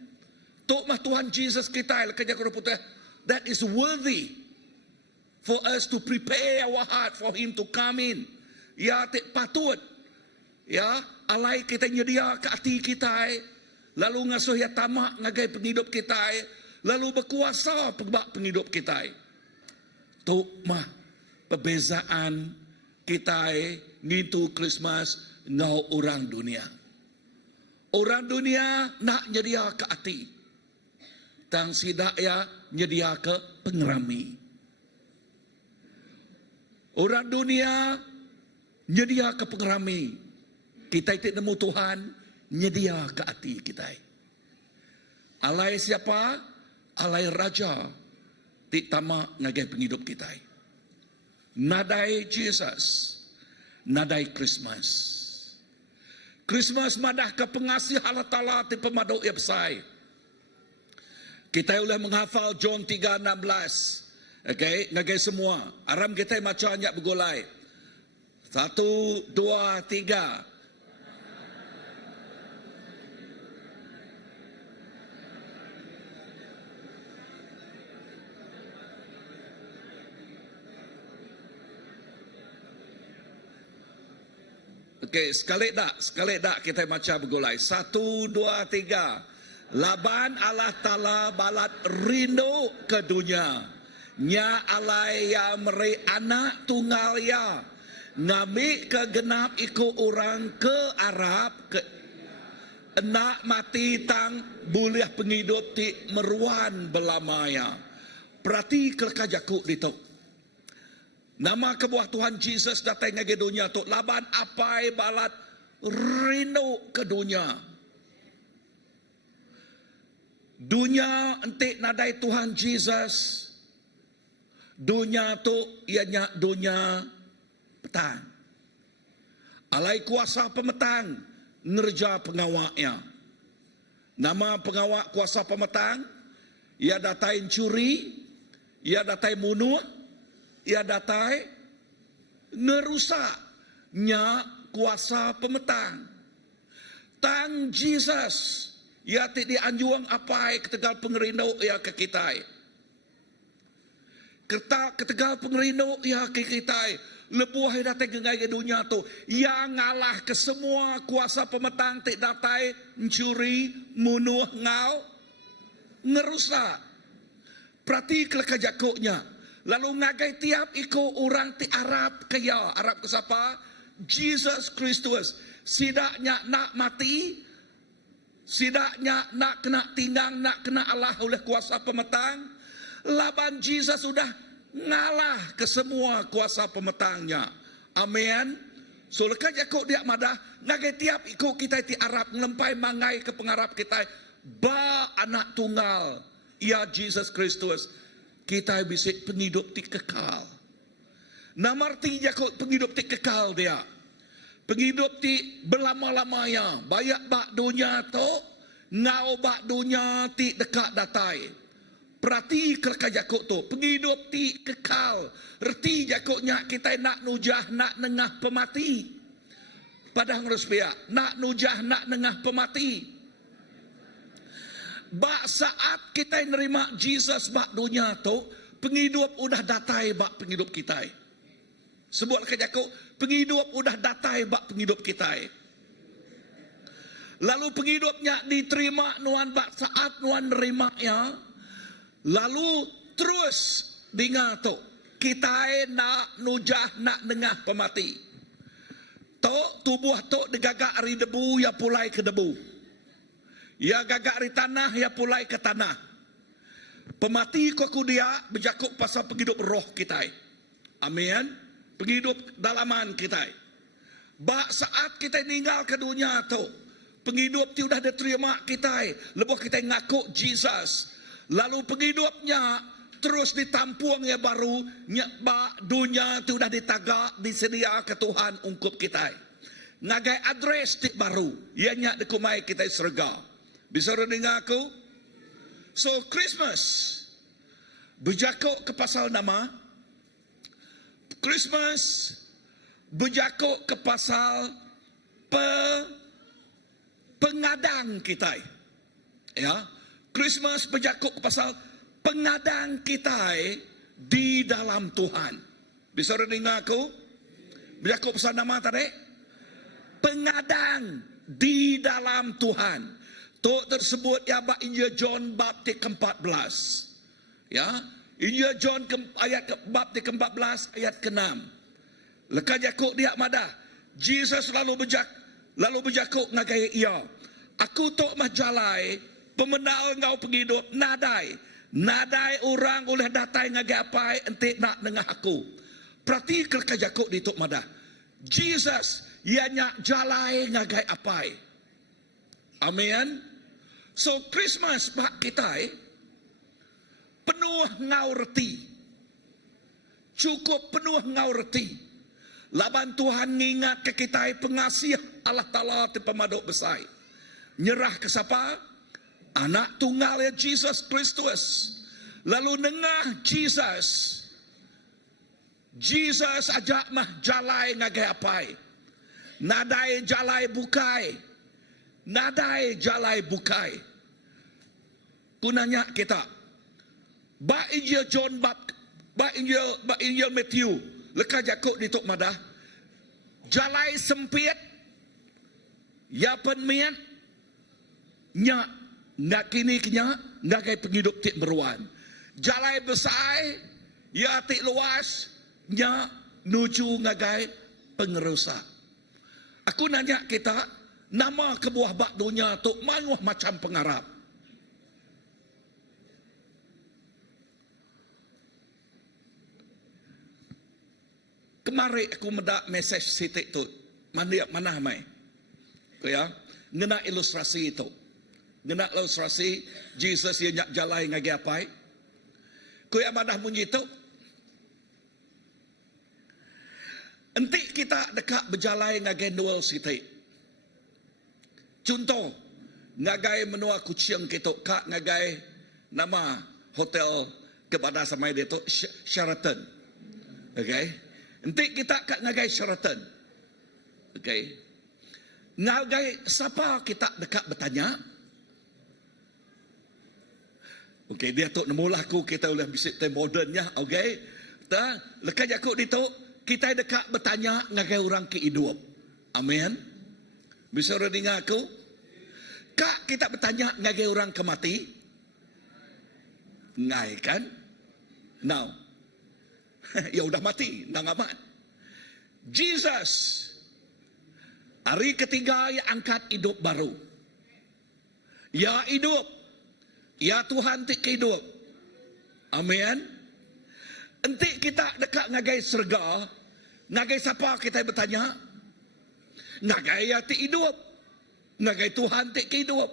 Tok mah Tuhan Jesus kita. Lekat jakuk putih. That is worthy for us to prepare our heart for Him to come in. Ya, tak patut. Ya, alai kita nyedia ke hati kita. Lalu ngasuh ya tamak ngagai penghidup kita. Lalu berkuasa penghidup kita. Tuk mah perbezaan kita ngitu Christmas ngau orang dunia. Orang dunia nak nyedia ke hati. Tang sidak ya nyedia ke pengerami. Orang dunia nyedia ke pengerami. Kita tidak nemu Tuhan nyedia ke hati kita. Alai siapa? Alai raja. Tik tamak ngagai penghidup kita. Nadai Jesus. Nadai Christmas. Christmas madah ke pengasih Allah Ta'ala ti pemaduk yang besar. Kita boleh menghafal John 3:16. Okay, ngagai semua. Aram kita macam banyak bergolai. 1, 2, 3. Okay, sekali dak kita macam bergolai. 1, 2, 3. Laban Allah Ta'ala balat rindu ke dunia. Nya alai ya meri anak tunggal ya. Ngami ke genap ikut orang ke Arab ke enak mati tang boleh penghidup ti meruan belamaya. Perhati kelekajaku ditok. Nama kebuah Tuhan Jesus datang ke dunia tu laban apai balat rindu ke dunia. Dunia entik nadai Tuhan Jesus. Dunia tu ianya dunia petang. Alai kuasa pemetang nerja pengawaknya. Nama pengawak kuasa pemetang, ia datai curi, ia datai bunuh, ia datai ngerusaknya kuasa pemetang. Tang Jesus, ia tidak anjuang apai ketegal pengerindau ia ke kita. Ketegal pengerindau ia ke kita. Lebuah datang ke dunia tu yang ngalah ke semua kuasa pemetang tik datai mencuri, munuh, ngau, ngerusak. Perhati kelekajakuknya. Lalu ngagai tiap ikut orang ti Arab kaya. Arab ke siapa? Jesus Kristus. Sidaknya nak mati. Sidaknya nak kena tinggang, nak kena Allah oleh kuasa pemetang. Laban Jesus sudah ngalah ke semua kuasa pemetangnya. Amin. So lekat jakuk dia madah ngagai tiap ikut kita ti Arab ngelempai mangai ke pengarap kita ba anak tunggal ia Jesus Kristus. Kita bisa penghidup ti kekal. Namarti jakuk penghidup ti kekal dia. Penghidup ti berlama-lamanya. Bayak bak dunia tu ngau bak dunia ti dekat datai. Perhati kelaka jakuk tu. Penghidup ti kekal. Reti jakuknya kita nak nujah, nak nengah pemati. Padang ruspia. Nak nujah, nak nengah pemati. Bak saat kita nerima Jesus bak dunia tu. Penghidup udah datai bak penghidup kita. Sebut kelaka jakuk. Penghidup udah datai bak penghidup kita. Lalu penghidupnya diterima nuan bak saat nuan nerima ya. Lalu terus dengar tu. Kita nak nujah nak dengah pemati. Tok tubuh tok digagak ari debu ya pulai ke debu. Ya gagak ari tanah ya pulai ke tanah. Pemati kau dia berjakuk pasal penghidup roh kita. Amin. Penghidup dalaman kita. Bak saat kita tinggal ke dunia tu. Penghidup tu dah diterima kita. Lepas kita ngaku Jesus. Lalu penghidupnya terus ditampung ya baru dunia itu dah ditagak disedia ke Tuhan ungkup kita. Ngagai adres tik baru ianya dikumai kita surga. Bisa dengar aku? So Christmas berjakuk ke pasal nama. Christmas berjakuk ke pasal pengadang kita. Ya. Christmas berjakuk pasal pengadang kita di dalam Tuhan. Bisa dengar aku? Berjakuk pasal nama tadi? Pengadang di dalam Tuhan. Itu tersebut ya bab Injil John bab ke-14. Ya, Injil John bab ke-14 ayat ke-6. Lekat jakuk dia madah. Jesus lalu berjakuk ngagai ia. Aku tok majalai pemenal ngau penghidup nadai. Nadai orang oleh datai ngagai apai entik nak dengah aku. Perhati kelaka jakuk di tok madah. Jesus ianya jalai ngagai apai. Amin. So Christmas pak kita penuh ngau reti. Cukup penuh ngau reti. Laban Tuhan ngingat ke kita pengasih Allah Ta'ala di pemaduk besar. Nyerah ke siapa? Anak tunggal ya Jesus Kristus. Lalu nengah Jesus ajak mah jalai ngagai apai. Nadai jalai bukai. Nadai jalai bukai. Punanya kita. Ba Injil John ba Injil Matthew. Lekah jakuk di tok madah. Jalai sempit. Ya penmian. Nyak. Nak kini kenya ngagai penghidup tik beruan. Jalai besar ya tik luas nya nuju ngagai pengerusak. Aku nanya kita, nama kebuah bak dunia tu mayuh macam pengarap. Kemarin aku mendak mesej sitik tu. Mana mai? Kau ya, ngena ilustrasi itu. Ngena ilustrasi Jesus yang nak jalai ngagi apai. Kau ya mana bunyi tu? Entik kita dekat berjalai ngagai dual sitik. Contoh, ngagai menua kucing kita, kak ngagai nama hotel kepada samai dia tu Sheraton. Okay? Entik kita kat ngagai Sheraton. Okay? Ngagai siapa kita dekat bertanya? Okay, dia tu nemulah aku kita boleh bisik modernnya. Okay? Lekas aku di tu kita dekat bertanya ngagai orang ke hidup. Amin. Bisa orang dengar aku? Kak kita bertanya ngagai orang ke mati? Ngai kan? Now. Ya udah mati, dah amat. Jesus hari ketiga ia angkat hidup baru. Ya hidup. Ya Tuhan tik hidup. Amin. Entik kita dekat ngagai serga, ngagai siapa kita bertanya? Ngagai ya tik hidup. Ngagai Tuhan tik hidup.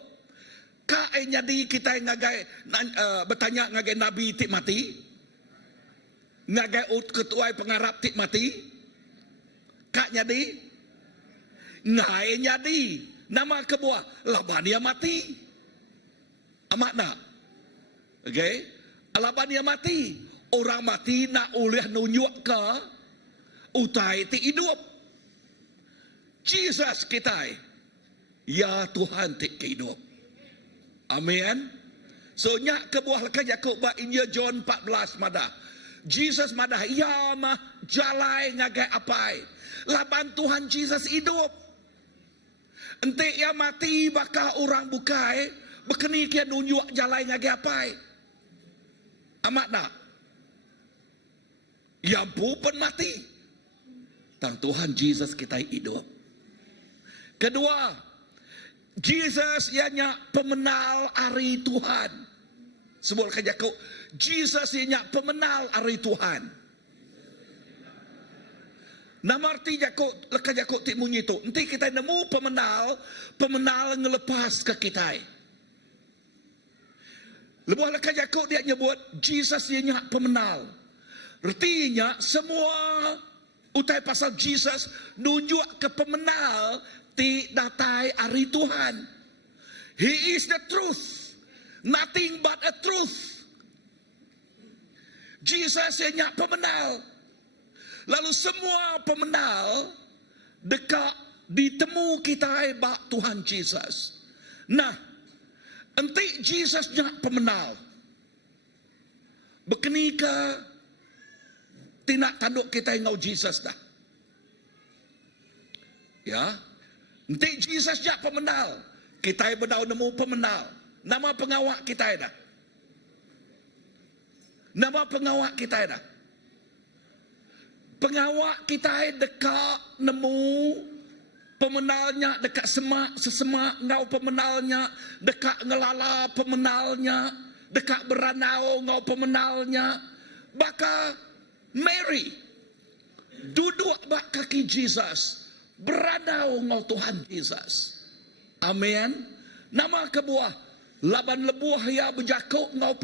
Kak jadi kita ngagai bertanya ngagai nabi tik mati? Ngagai ketua pengarap tik mati? Kak jadi? Ngai jadi. Nama kebuah laban dia mati. Amat nak? Okay? Laban dia mati. Orang mati nak oleh nunjuk ke utai ti hidup. Jesus kita. Ya Tuhan ti hidup. Amin. So nyak kebuah lekas Yakub ba Injil John 14 madah. Jesus madah ya mah jalai ngagai apai. Laban Tuhan Jesus hidup. Entik ya mati bakal orang bukai berkeni kia nunjuk jalai ngagai apai. Amat nak? Ya pun mati. Tang Tuhan Jesus kita hidup. Kedua, Jesus ianya pemenal hari Tuhan. Sebut kerja kau, Jesus ianya pemenal hari Tuhan. Nama arti jakuk, lekas jakuk tik munyi tu. Nanti kita nemu pemenal ngelepas ke kita. Lebuh lekas jakuk dia nyebut, Jesus ianya pemenal. Artinya semua utai pasal Jesus nunjuk ke pemenal ti datai hari Tuhan. He is the truth. Nothing but a truth. Jesus ianya pemenal. Lalu semua pemenal dekat ditemu kita bak Tuhan Jesus. Nah, entik Jesus nya pemenal. Berkeni ke tinak tanduk kita ngau Jesus dah. Ya. Entik Jesus nya pemenal. Kita berdau nemu pemenal. Nama pengawak kita dah. Nama pengawak kita dah. Pengawak kita dekat nemu pemenalnya dekat sesemak ngau pemenalnya dekat ngelala pemenalnya dekat beranau ngau pemenalnya baka Mary duduk bak kaki Jesus beranau ngau Tuhan Jesus. Amin. Nama kebuah laban lebuah ya berjakuk ngau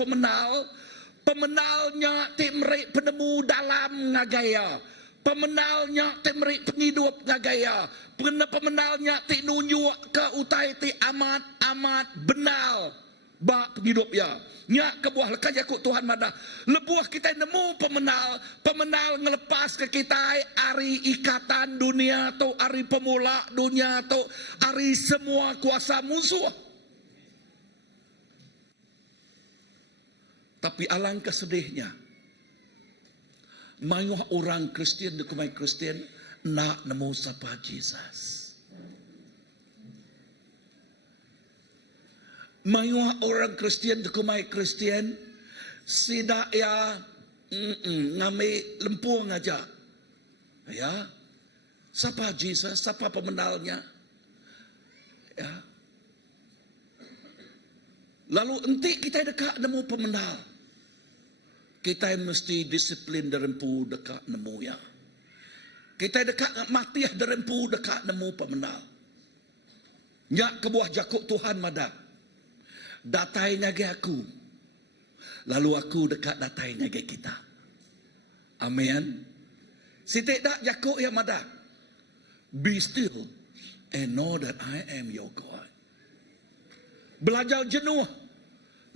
pemenalnya timrik penemu dalam ngagaya. Pemenalnya timrik penghidup ngagaya. Pemenalnya ti nunjuk ke utai ti amat benar bak penghidup ya. Nya kebuah lekas jakuk Tuhan madah. Lebuah kita nemu pemenal ngelepas ke kita hari ikatan dunia tu, hari pemula dunia tu, hari semua kuasa musuh. Tapi alangkah sedihnya, mayuh orang Kristian dekumai Kristian nak nemu sapa Jesus. Mayuh orang Kristian dekumai Kristian sidak ya ngami lempung aja. Ya. Siapa Jesus? Siapa pemenalnya? Ya. Lalu enti kita dekat nemu pemenal. Kita mesti disiplin derempu dekat nemu ya. Kita dekat mati derempu dekat nemu pemenal. Nyak kebuah jakuk Tuhan mada. Datai ngage aku. Lalu aku dekat datai ngage kita. Amen. Sitik dak jakuk ya mada. Be still and know that I am your God. Belajar jenuh.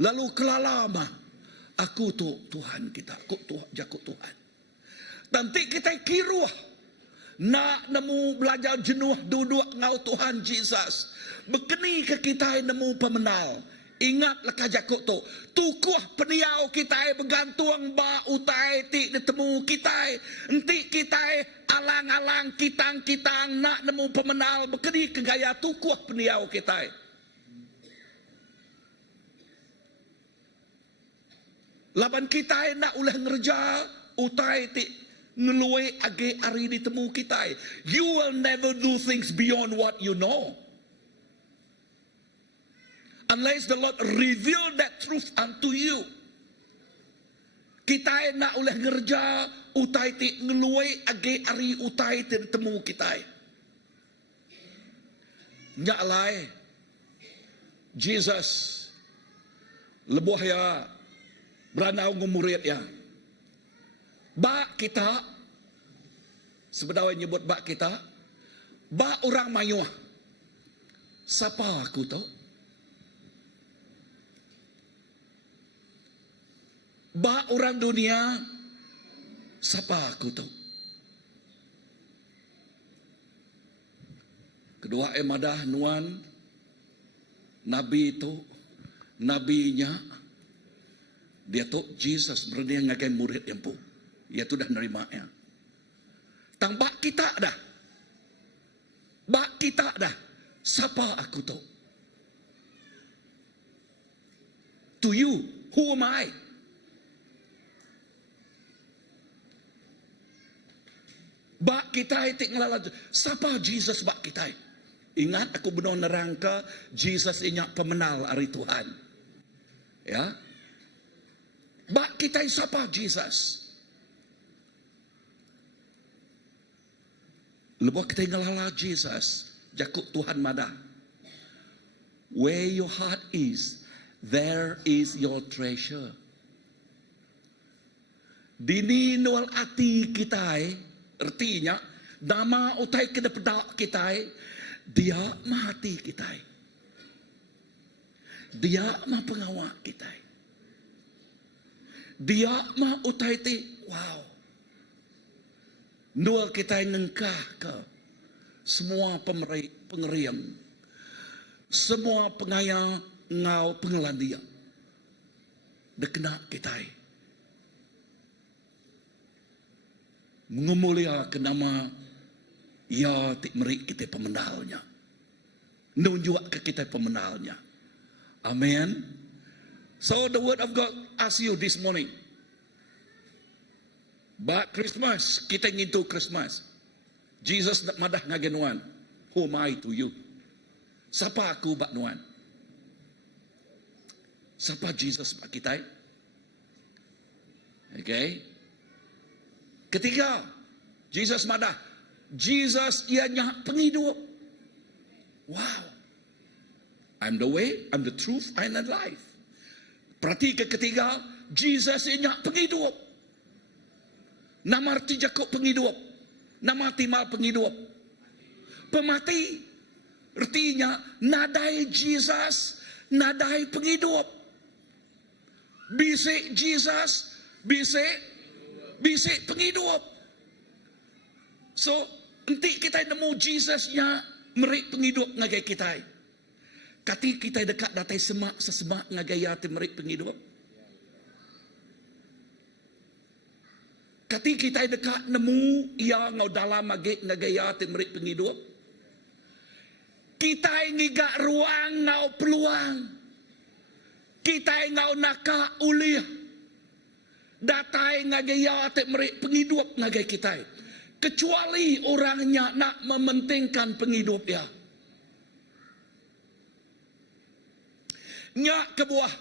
Lalu kelalama. Aku tu Tuhan kita. Aku jakuk Tuhan. Nanti kita kiruah. Nak nemu belajar jenuh duduk ngau Tuhan Jesus. Bekeni ke kita nemu pemenal. Ingat leka jakuk tu. Tukuh peniau kita bergantung ba utai ti ditemu kita. Enti kita alang-alang kitang-kitang nak nemu pemenal. Bekeni ke gaya tukuh peniau kita. Laban kita nak ulah ngerja utai ti ngeluai age ari ditemu kita. You will never do things beyond what you know. Unless the Lord reveal that truth unto you. Kita nak ulah ngerja utai ti ngeluai age ari utai ti ditemu kita. Nyak lai Jesus lebuh ya beranau ngumurit ya. Bak kita, sebenarnya nyebut bak kita, bak orang mayuah. Siapa aku tahu? Bak orang dunia, siapa aku tahu? Kedua emadah nuan, Nabi itu, nabinya, dia tu Jesus berani ngagai murid yang pun. Ia tu dah nerima ya. Tang bak kita dah. Bak kita dah. Siapa aku tahu? To you, who am I? Bak kita itik ngelala. Siapa Jesus bak kita? Ingat aku benar nerangka Jesus inyak pemenal hari Tuhan. Ya. Bak kita siapa Jesus? Lepas kita ngelala Jesus, jakuk Tuhan mada. Where your heart is, there is your treasure. Dini nual ati kita, artinya nama utai kena pedak kita, dia mati kita. Dia mah pengawak kita. Dia mah utai ti, wow. Nual kita ngengkah ke semua pengeriam, semua pengaya ngau pengelandia. Dekena kita. Mengemulia ke nama ya ti meri kita pemenalnya. Nunjuk ke kita pemenalnya. Amen. So the word of God asks you this morning. But Christmas, kita ngintu Christmas. Jesus nak madah ngagenuan. Who am I to you? Siapa aku bak nuan? Siapa Jesus bak kita? Okay. Ketiga, Jesus madah. Jesus ianya penghidup. Wow. I'm the way, I'm the truth, I'm the life. Perhati ketiga, Jesus ianya penghidup. Nama arti jakuk penghidup. Nama arti mal penghidup. Pemati. Artinya nadai Jesus, nadai penghidup. Bisik Jesus, bisik penghidup. So, nanti kita nemu Jesusnya merik penghidup ngagai kita. Kati kita dekat datai sesemak ngagai yati merik penghidup. Kati kita dekat nemu ia ngau dalam ngagai yati merik penghidup. Kita ngigak ruang ngau peluang. Kita ngau naka uliah. Datai ngagai yati merik penghidup ngagai kita. kecuali orangnya nak mementingkan penghidup dia. Nya ke buah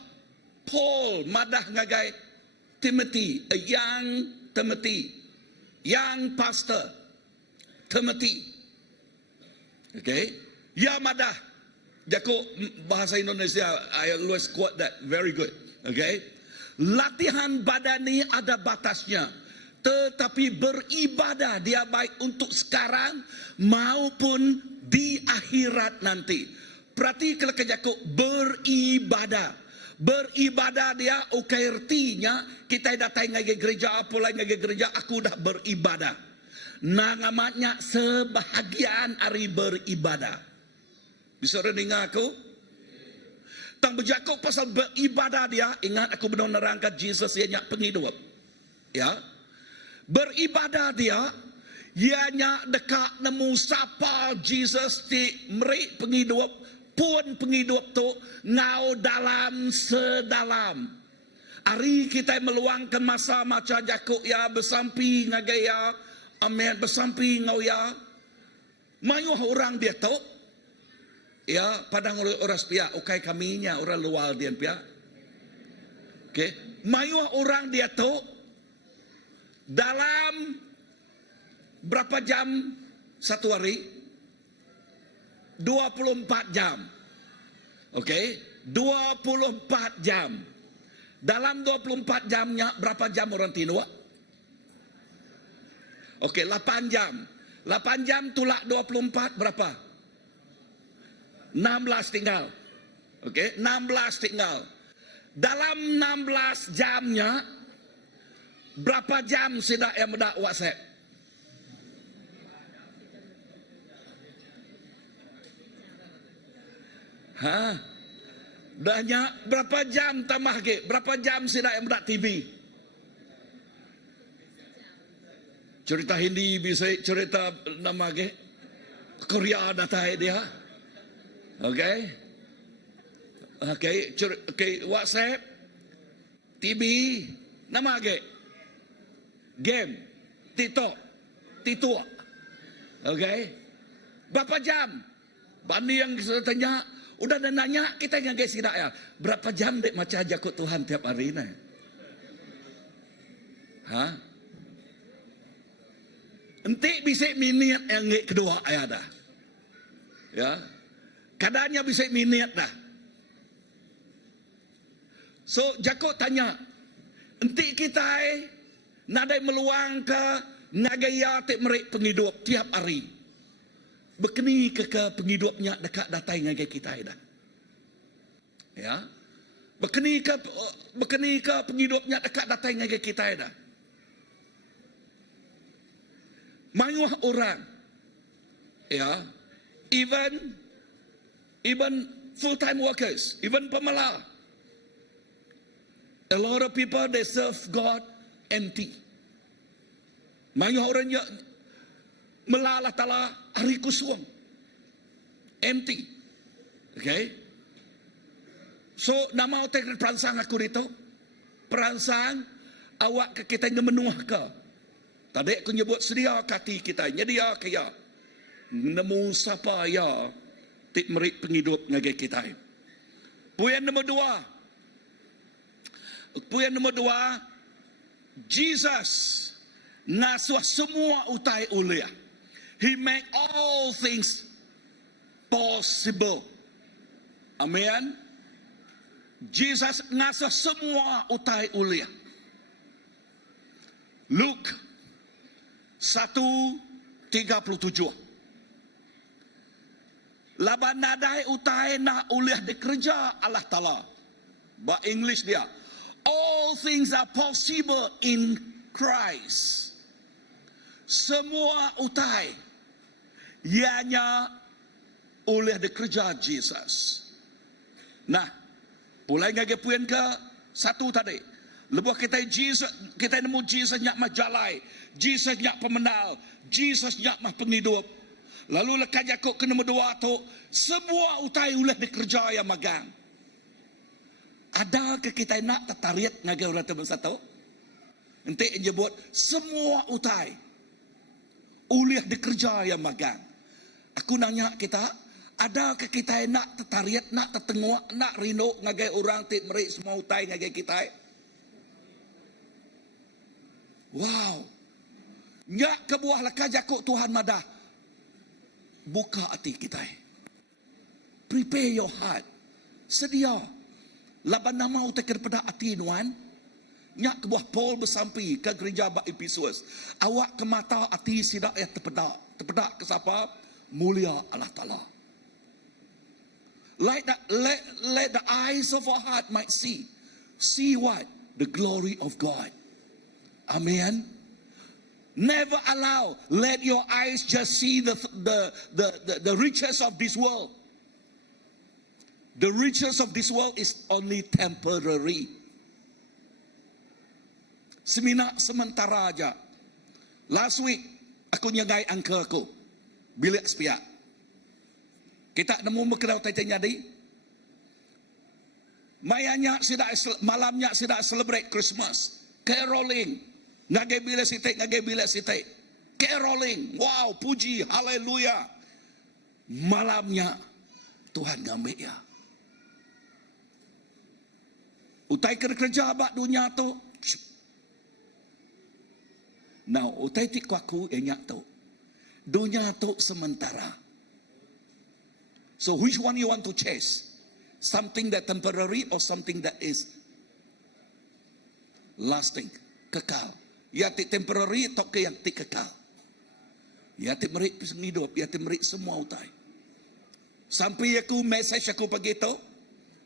Paul madah ngagai Timothy, a young Timothy, young pastor Timothy. Okay, ya madah. Jako bahasa Indonesia, I always quote that very good. Okay, latihan badani ada batasnya, tetapi beribadah dia baik untuk sekarang maupun di akhirat nanti. Berarti kalau Jako beribadah. Beribadah dia okay artinya kita datang ngage gereja apa lain ngage gereja aku dah beribadah. Nangamatnya sebahagian hari beribadah. Bisa rendengar aku? Tang berjakuk pasal beribadah dia, ingat aku benar nerangkan Jesus ianya penghidup. Ya. Beribadah dia, ianya dekat nemu sapa Jesus di merik penghidup, pun penghidup tu ngau dalam sedalam. Hari kita meluangkan masa macam jakuk ya bersampi ngagaya, amen bersampi ngau ya. Mayuh orang dia tu, ya padang orang pihak, okay kaminya orang luar dia pihak. Okay, mayuh orang dia tu dalam berapa jam satu hari? 24 jam. Okay, 24 jam. Dalam 24 jamnya berapa jam orang tidur? Okay, 8 jam. 8 jam tolak 24 berapa? 16 tinggal. Okay, 16 tinggal. Dalam 16 jamnya berapa jam sudah yang mendak WhatsApp? Dahnya berapa jam tambah ke? Berapa jam sudah yang mendak TV? Cerita Hindi bisa, cerita nama ke? Korea datai dia. Okay. Okay, WhatsApp, TV, nama ke? Game, TikTok, TikTok. Okay. Berapa jam? Bani yang saya tanya, udah ada nanya kita yang guys tidak ya. Berapa jam dek macam jakut Tuhan tiap hari ni? Enti bisa minit yang kedua ayat dah. Ya. Kadangnya bisa minit dah. So jakut tanya, enti kita nadai meluang ke ngagaya tik merik penghidup tiap hari. Berkeni ke penghidupnya dekat datai ngagai kita dah. Ya. Berkeni ke penghidupnya dekat datai ngagai kita dah. Mayuh orang. Ya. Even full-time workers, even pemela. A lot of people they serve God empty. Mayuh orang ya melalah tala hari kusuang empty. Okay, so nama otak perangsang aku itu perangsang awak ke kita ngemenuh ke tadi aku nyebut sedia kati kita nyedia kaya nemu sapa ya tik merik penghidup ngagai kita. Puan nombor dua Jesus ngasuh semua utai uliah. He make all things possible. Amen. Jesus ngasuh semua utai uliah. Luke 1:37. Laban nadai utai na uliah dikerja Allah Ta'ala. Ba English dia. All things are possible in Christ. Semua utai ianya oleh dikerja Jesus. Nah, mulai ngage puan ke satu tadi. Lepas kita nemu Jesus nyak majalai, Jesus nyak pemenal, Jesus nyak mah penghidup. Lalu lekat jakuk ke nombor dua tu, semua utai oleh dikerja yang magang. Ada ke kita nak tertarik ngage orang tu satu? Nanti nyebut semua utai ulih dikerja yang magang. Aku nanya kita, adakah kita nak tertarik, nak tertengok, nak rindu ngagai orang tik merik semua utai ngagai kita? Wow. Nyak kebuah laka jakuk Tuhan madah. Buka hati kita. Prepare your heart. Sedia. Laban nama utai kepada hati nuan. Nyak kebuah Paul bersampi ke gereja bak Efesus. Awak ke mata hati sidak ya terpedak. Terpedak ke siapa? Mulia Allah Ta'ala. Let the eyes of our heart might see. See what? The glory of God. Amen. Never allow, let your eyes just see the riches of this world. The riches of this world is only temporary. Semina sementara aja. Last week, aku nyagai uncle aku. Bilik sepiak. Kita nemu mengenal tanya di. Malamnya sudah celebrate Christmas. Caroling. Ngagai bilik sitai. Caroling. Wow, puji, haleluya. Malamnya Tuhan ngambil ya. Utai kerja bak dunia tu. Now, utai tikwaku enyak tu. Dunia tu sementara. So which one you want to chase? Something that temporary or something that is lasting, kekal. Ya ti temporary atau ke yang ti kekal. Ya ti merik hidup, ya ti merik semua utai. Sampai aku message aku pagi tu,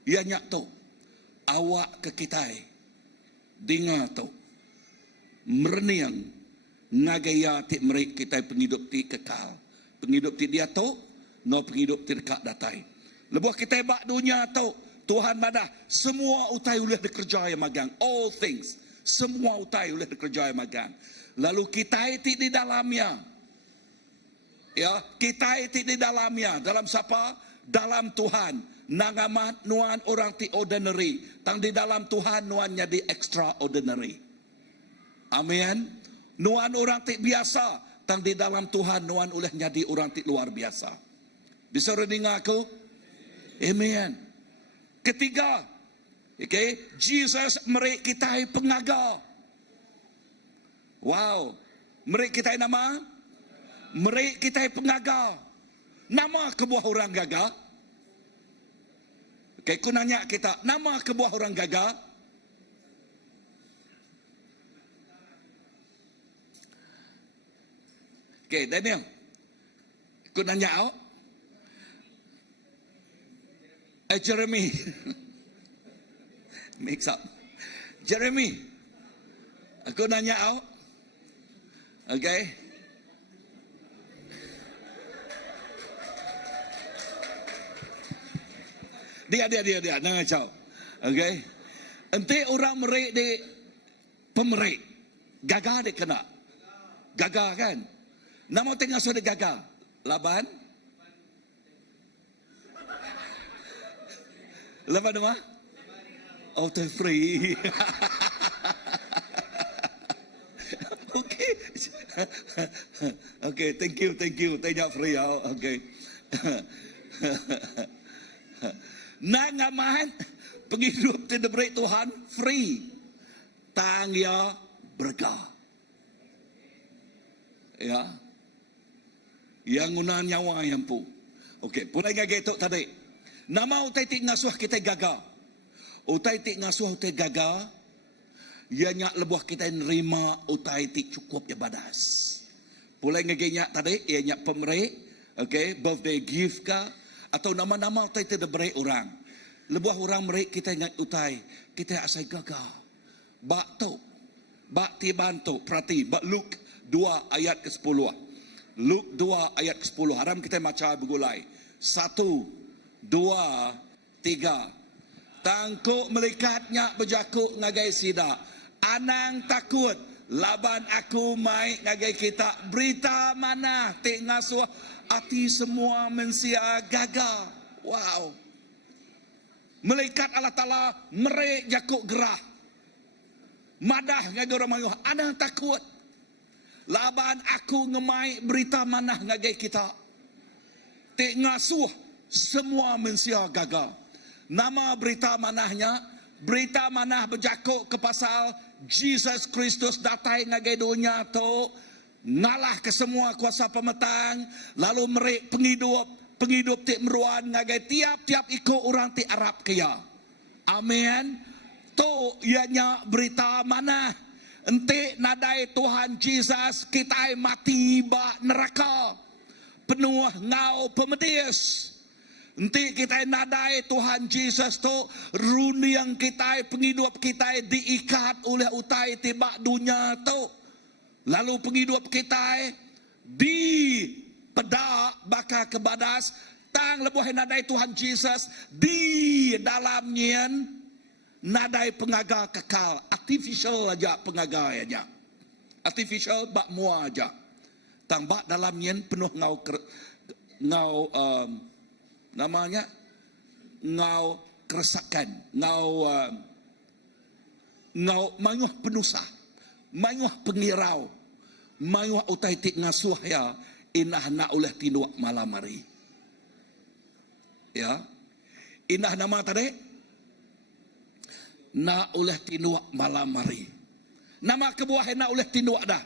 ya nyak tu. Awak ke kitai. Dengar tu. Merniang ngagaya ti merik kita penghidup ti kekal. Penghidup ti dia tu, no penghidup ti dekat datai. Lebuh kita bak dunia tu, Tuhan madah semua utai boleh dikerja yang magang. All things, semua utai boleh dikerja yang magang. Lalu kita ti di dalamnya. Ya, kita ti di dalamnya. Dalam siapa? Dalam Tuhan. Nangamat nuan orang ti ordinary. Tang di dalam Tuhan nuan jadi extraordinary. Amin. Nuan orang ti biasa, tang di dalam Tuhan nuan oleh jadi orang ti luar biasa. Bisa dengar aku? Amen. Ketiga, okay, Jesus merik kita pengaga. Wow, merik kita nama? Merik kita pengaga. Nama kebuah orang gagah? Okay, aku nanya kita, nama kebuah orang gagah? Okay, Daniel. Aku nanya awak. Jeremy. Mix up. Jeremy. Aku nanya awak. Okay. Dia. Jangan kacau. Okay. Ente orang merik di pemerik. Gagah dia kena. Gagah kan? Nama tengah sudah gagah. Laban? Laban apa? Oh, free. Okay. Okay, thank you. Tanya free. Okay. Nangaman penghidup tidak beri Tuhan free. Tangya berkah. Ya. Yang guna nyawa yang pu. Okey, pulai ngagai tok tadi. Nama utai tik ngasuh kita gagal. Utai tik ngasuh utai gagal. Ya nyak lebuh kita nerima utai tik cukup ya badas. Pulai ngagai nyak tadi, ya nyak pemerik, okey, birthday gift ka atau nama-nama utai tidak beri orang. Lebuh orang merik kita nyak utai, kita asai gagal. Bak tok. Bak tiban tok, perhati, bak Luke 2 ayat ke-10. Luke 2 ayat ke-10. Haram kita baca bergulai. 1, 2, 3. Tangkuk melekatnya berjakuk ngagai sida. Anang takut. Laban aku mai ngagai kita. Berita mana? Tik ngasuh hati semua mensia gagal. Wow. Melekat Allah Ta'ala merik jakuk gerah. Madah ngagai orang mayuh. Anang takut. Laban aku ngemai berita manah ngagai kita. Tik ngasuh semua manusia gagal. Nama berita manahnya, berita manah berjakuk ke pasal Jesus Kristus datang ngagai dunia tu, ngalah ke semua kuasa pemetang, lalu merik penghidup tik meruan ngagai tiap-tiap ikut orang tik Arab kaya. Amin. Tu ianya berita manah. Entik nadai Tuhan Jesus kita mati bak neraka. Penuh ngau pemedis. Entik kita nadai Tuhan Jesus tu runi yang kita penghidup kita diikat oleh utai tibak dunia tu. Lalu penghidup kita di pedak bakal kebadas tang lebuh nadai Tuhan Jesus di dalamnya nadai pengagal kekal, artificial aja pengagal aja. Artificial bak mua aja. Tang bak dalamnya penuh namanya ngau keresakan, ngau manyuh penusah, manyuh pengirau, manyuh utai tik ngasuh ya inah nak oleh tinduak malam hari. Ya. Inah nama tadi na oleh tinduak malam hari. Nama kebuah na oleh tinduak dah.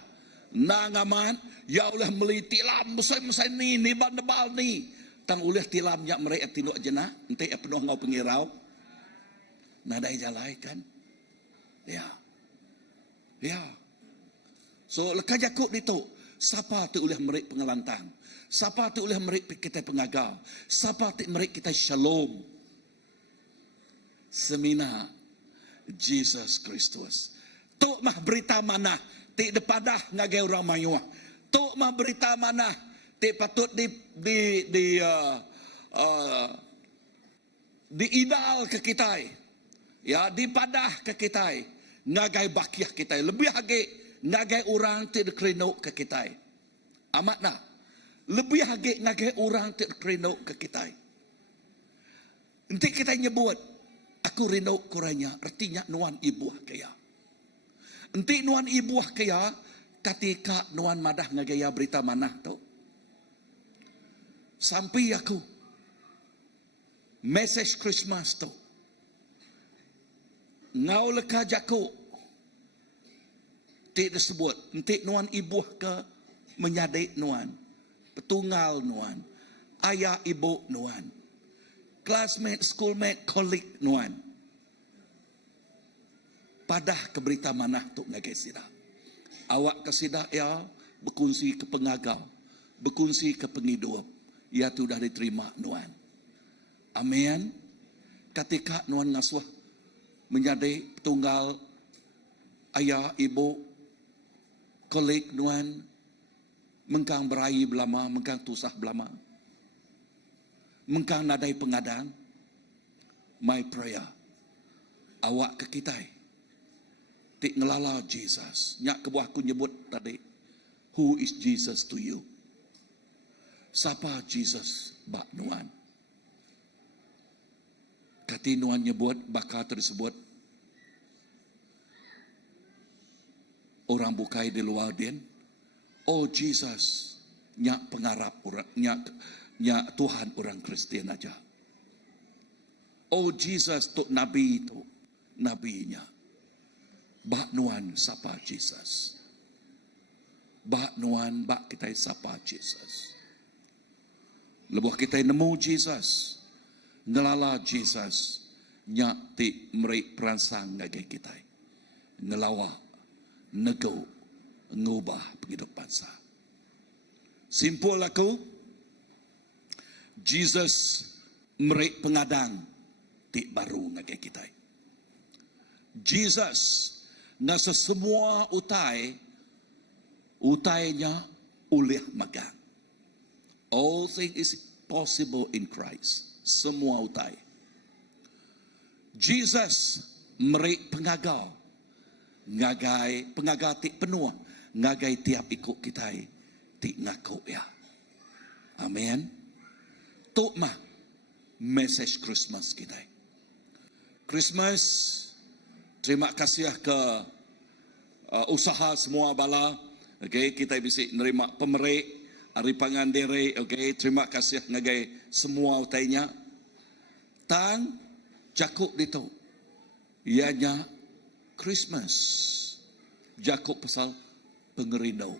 Na ngaman ya oleh meli tilam besar-besar ni nebal ni. Tang oleh tilam yak mereka tinduak jenah, ente penuh ngau pengirau. Nadai jalai kan. Ya. Ya. So leka jakuk itu, siapa tu oleh mereka pengelantang? Siapa tu oleh mereka kita pengagal? Siapa tu mereka kita shalom? Semina Jesus Kristus. Tok mah berita mana? Tik depadah ngagai orang mayuah. Tok mah berita mana? Tik patut di idal ke kita. Ya, dipadah ke kita. Ngagai bakiah kita. Lebih lagi ngagai orang tik dikerinuk ke kita. Amat nak. Lebih lagi ngagai orang tik dikerinuk ke kita. Nanti kita nyebut aku rindu kuranya, artinya nuan ibuah kaya. Enti nuan ibuah kaya, ketika nuan madah ngagaya berita manah tu. Sampai aku, message Christmas tu. Ngau leka jaku. Tidak disebut, enti nuan ibuah ke menyadik nuan. Petunggal nuan. Ayah ibu nuan. Classmate, schoolmate, colleague nuan. Padah ke berita manah tu ngagai sida. Awak ke sida ya berkongsi ke pengagal, berkongsi ke penghidup. Ya tu dah diterima nuan. Amin. Ketika nuan ngasuh menjadi tunggal ayah ibu colleague nuan mengkang berai belama, mengkang tusah belama. Mengkang nadai pengadang, my prayer, awak ke kita, tik ngelala Jesus. Nyak kebuah aku nyebut tadi, who is Jesus to you? Siapa Jesus bak nuan? Kati nuan nyebut bakal tersebut, orang bukai di luar din, oh Jesus, nyak pengarap orang, nyak Tuhan orang Kristian aja. Oh Jesus tu Nabi tu, Nabinya. Bak nuan sapa Jesus. Bak nuan bak kita sapa Jesus. Lebuh kita nemu Jesus, ngelala Jesus, nyak ti merik peransang ngagai kita. Ngelawa, nego, ngubah penghidup bangsa. Simpul aku, Jesus merik pengadang tik baru ngagai kita. Jesus nasa semua utainya ulih magang. All things is possible in Christ. Semua utai. Jesus merik pengagal. Ngagai pengagal tik penuh. Ngagai tiap ikut kita tik ngaku ya. Amin. Tuk mah message Christmas kita. Christmas, terima kasih ke usaha semua bala Okay, kita bisa nerima pemerik, ari pangandere, okay, terima kasih ngagai semua utainya. Tang jakuk dito. Ianya Christmas. Jakuk pasal pengerindau.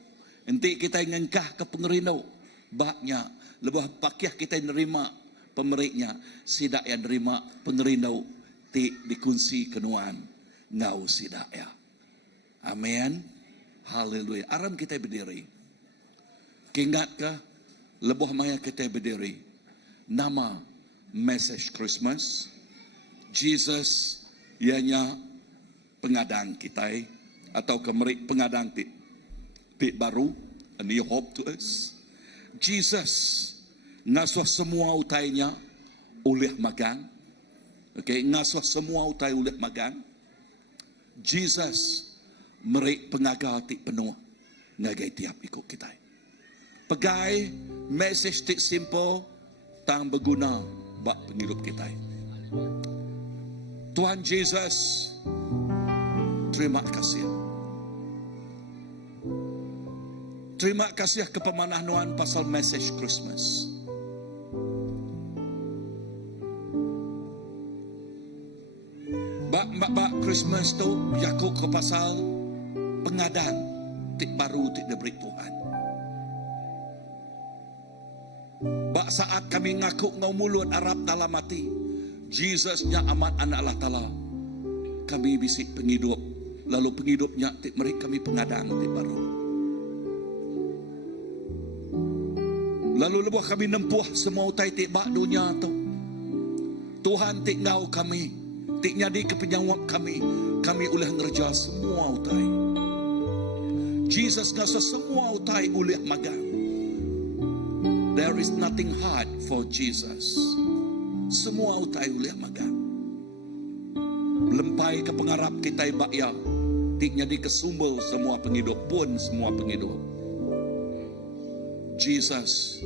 Nanti kita ngengkah ke pengerindau. Baknya, lebih pakiah kita nerima pemeriknya. Sidak yang nerima pengerindau. Ti dikunci kenuan. Ngau sidak ya. Amin. Haleluya. Aram kita berdiri. Kingat ke? Lebih maya kita berdiri. Nama message Christmas. Jesus ianya pengadang kita. Atau kemerik pengadang ti baru. A new hope to us. Jesus ngasuh semua utainya oleh magang. Okay, ngasuh semua utai oleh magang. Jesus merik pengagal ti penuh ngagai tiap ikut kita. Pegai message ti simple tang berguna bak penghidup kita. Tuhan Jesus, terima kasih. Terima kasih ke pemanah Nuan pasal message Christmas. Bak Christmas tu Yakub ke pasal pengadaan tik baru tik diberi Tuhan. Bak saat kami ngaku ngau mulut Arab dalam hati, Jesusnya amat anak Allah Ta'ala. Kami bisik penghidup, lalu penghidupnya tik meri kami pengadaan tik baru. Lalu lebuh kami nempuh semua utai tik bak dunia tu. Tuhan tik ngau kami, tik nyadi kepenyawab kami. Kami ulah ngerja semua utai. Jesus ngasa semua utai ulah magang. There is nothing hard for Jesus. Semua utai ulah magang. Lempai ke pengarap kita bak ya. Tik nyadi kesumbel semua penghidup pun semua penghidup. Jesus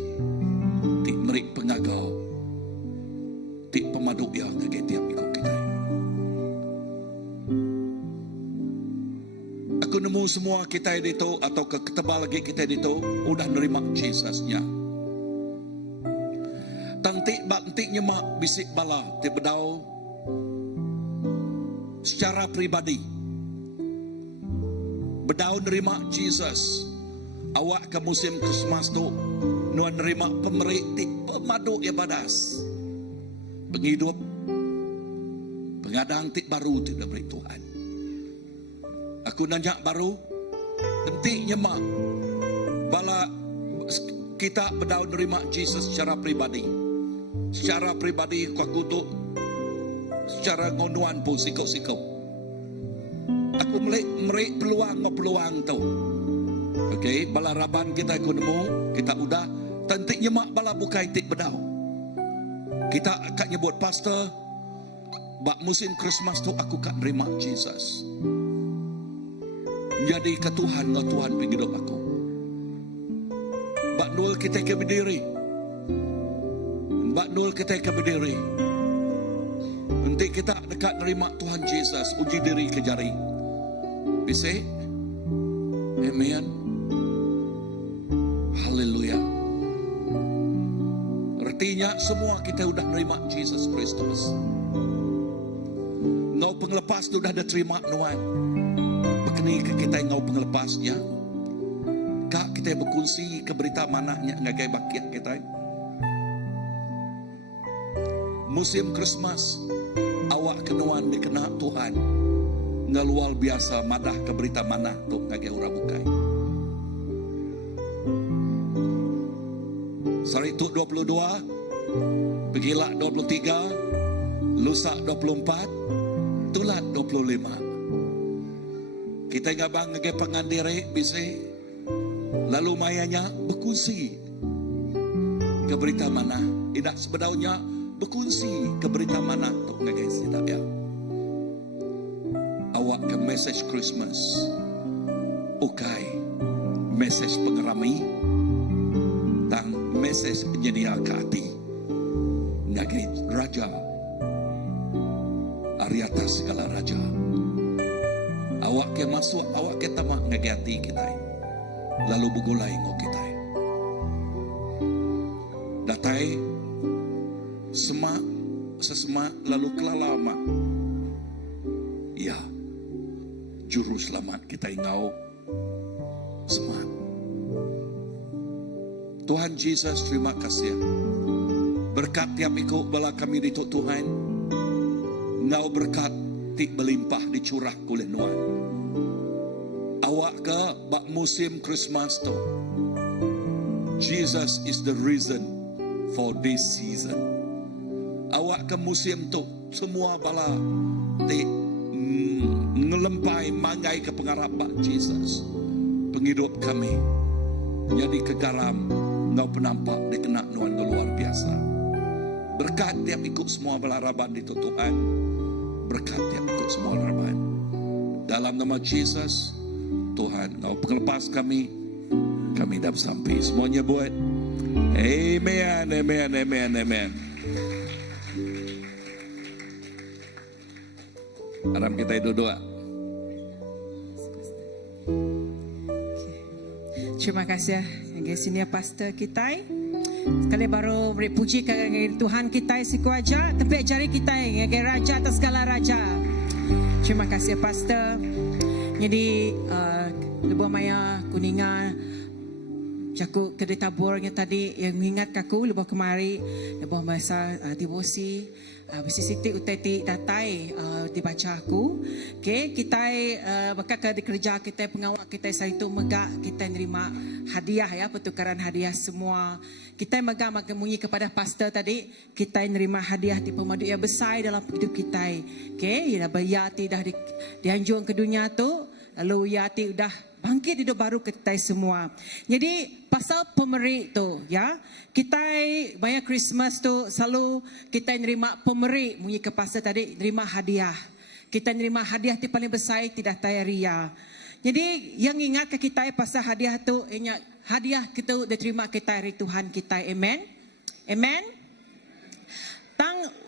tik merik pengagau, tik pemaduk yang ngagai tiap ikut kita. Aku nemu semua kita itu atau ketebal lagi kita itu udah nerima Jesusnya. Tangtik baktik nyemak bisik bala ti bedau secara pribadi. Bedau nerima Jesus. Awak ke musim Christmas tu nuan nerima pemerik ti pemadu ibadas. Penghidup pengadang ti baru ti diberi Tuhan. Aku nanya baru nanti nyemak bala kita bedau nerima Jesus secara pribadi. Secara pribadi aku tu secara ngonuan pun sikau-sikau. Aku merik peluang tu. Okay, bala raban kita aku nemu, kita udah tentik nyemak bala bukai tik bedau. Kita akan nyebut pastor, bak musim Christmas tu aku akan nerima Jesus. Jadi ke Tuhan, nggak Tuhan penghidup aku. Bak nul kita ke berdiri. Bak nul kita ke berdiri. Nanti kita dekat nerima Tuhan Jesus, uji diri ke jari. Bisa? Amen. Haleluya. Artinya semua kita udah nerima Jesus Kristus. Ngau penglepas tu udah ada terima nuan. Bekeni ke kita ngau penglepasnya. Kak kita berkongsi ke berita manahnya ngagai bakiat kita. Musim Christmas awak kenuan dikena Tuhan. Ngalual biasa madah ke berita manah tu ngagai ura bukai. Saritu 22, Pegilak 23, Lusa 24, Tulat 25. Kita ngabang ngagai pengandire bisa lalu mayanya berkongsi ke berita mana. Tidak sebedaunya berkongsi ke berita mana tu ngagai sidak ya. Awak ke message Christmas. Okay, message pengerami tang message penyedia hati ngagai raja ari atas segala raja. Awak ke masuk, awak ke tamak ngagai hati kita. lalu begulai ngo kita. Datai sesemak lalu kelalama. Ya, juru selamat kita ingau semak. Tuhan Yesus, terima kasih. Berkat tiap ikut bala kami di Tuhan. Ngau berkat tik berlimpah dicurah kulit Nuan. Awak ke bak musim Christmas tu. Jesus is the reason for this season. Awak ke musim tu semua bala tik ngelempai mangai ke pengarap bak Jesus. Penghidup kami jadi kegaram ngau penampak dikena Nuan luar biasa. Berkat tiap ikut semua belaraban di Tuhan. Berkat tiap ikut semua belaraban. Dalam nama Jesus, Tuhan, ngau penglepas kami dah sampai. Semuanya buat. Amen, amen, amen, amen. Aram kita doa. Terima kasih yang senior pastor kita. Sekali baru beri puji kepada Tuhan kita siku aja, tempat jari kita yang raja atas segala raja. Terima kasih pastor. Jadi lebih maya kuningan jaku kedai taburnya tadi yang mengingat aku lebih kemari lebih masa devosi besi siti uteti datai dibaca aku. Okay, kita bakal ke kerja kita pengawal kita saya itu megak kita nerima hadiah ya, pertukaran hadiah semua. Kita megak mengunyi kepada pastor tadi, kita nerima hadiah di pemadu yang besar dalam hidup kita. Okay, ya bayati dah dianjung ke dunia tu, lalu yati udah bangkit hidup baru kita semua. Jadi pasal pemeri tu ya, kita banyak Christmas tu selalu kita nerima pemeri munyi ke pastor tadi, nerima hadiah. Kita nerima hadiah yang paling besar tidak tayaria. Jadi yang ingat ke kita pasal hadiah tu, hadiah kita diterima kita dari Tuhan kita. Amen. Amen.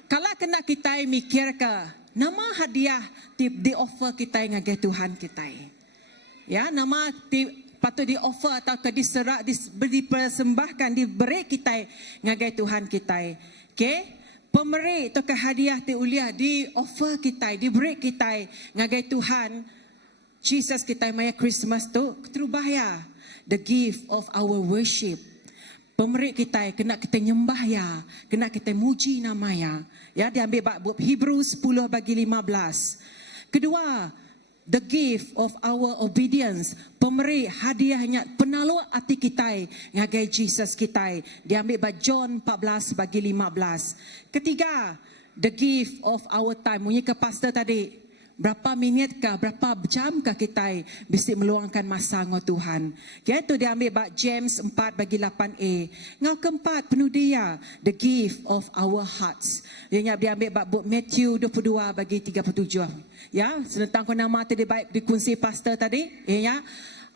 Kalau kena kita mikir ke nama hadiah di offer kita yang agak Tuhan kita. Ya, nama patut di offer atau diserak, dipersembahkan, diberi kita ngagai Tuhan kita. Okay? Pemberi atau hadiah uliah di offer kita, diberi kita ngagai Tuhan. Jesus kita maya Christmas tu terubah ya. The gift of our worship. Pemberi kita kena kita nyembah ya, kena kita muji nama ya. Ya, diambil bab Hebrews 10 bagi 15. Kedua, the gift of our obedience. Pemberi hadiahnya penalu hati kita ngagai Jesus kita. Diambil bab John 14 bagi 15. Ketiga, the gift of our time. Munyi ke pastor tadi. Berapa minit kah, berapa jam kah kita bisa meluangkan masa ngau Tuhan. Iaitu diambil bab James 4 bagi 8a. Ngau keempat, penuh dia, the gift of our hearts. Dia diambil bab Matthew 22 bagi 37. Ya, senentang ko nama tadi baik dikunci pastor tadi. Ya,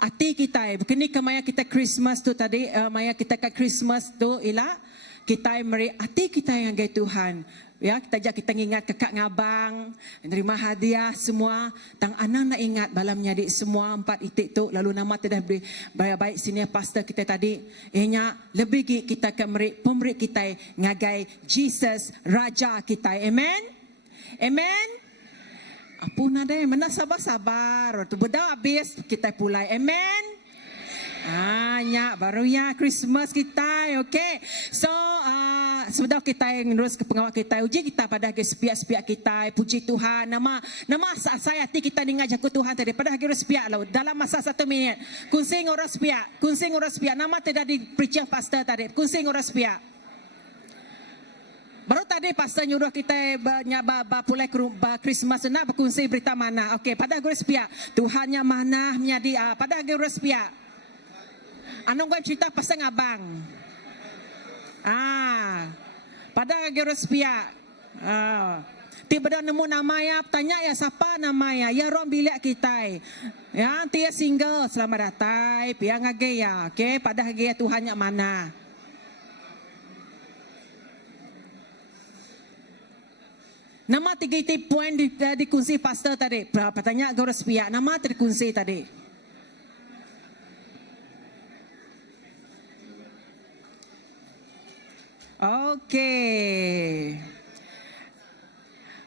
hati kita, begini kemaya kita Christmas tu tadi, maya kita ke Christmas tu ialah kita meri hati kita yang gay Tuhan. Ya, kita ingat kakak ngabang, nerima hadiah semua. Tang anak nak ingat balam nyadi semua 4 itik tu. Lalu nama tidak baik sini pastor kita tadi. Ianya lebih kita ke pemberi kita ngagai Jesus Raja kita. Amen. Amen. Apa nada yang mana sabar-sabar. Tu bedah habis kita pulai. Amen. Nya baru ya Christmas kita. Okay. So sebentar kita yang terus ke pengawal kita, uji kita pada sepiak-sepiak kita, puji Tuhan. Nama saya hati kita dengar jago Tuhan tadi pada hari sepiak lah dalam masa 1 minit. Kunsing orang sepiak. Nama tidak di preacher pastor tadi. Kunsing orang sepiak. Baru tadi pastor nyuruh kita pulai Christmas nak berkongsi berita mana. Okey, pada hari sepiak. Tuhannya mana menjadi pada hari sepiak. Anu gue cerita pasal ngabang. Pada hari sepiak. Tiba-tiba nemu nama ya, tanya ya siapa nama ya. Ya rom bilik kita. Ya, dia single selamat datang. Piang age ya. Okey, pada hari Tuhan yang mana? Nama 3 poin dikunci pastor tadi. Pertanyaan guru sepiak. Nama terkunci tadi. Okey.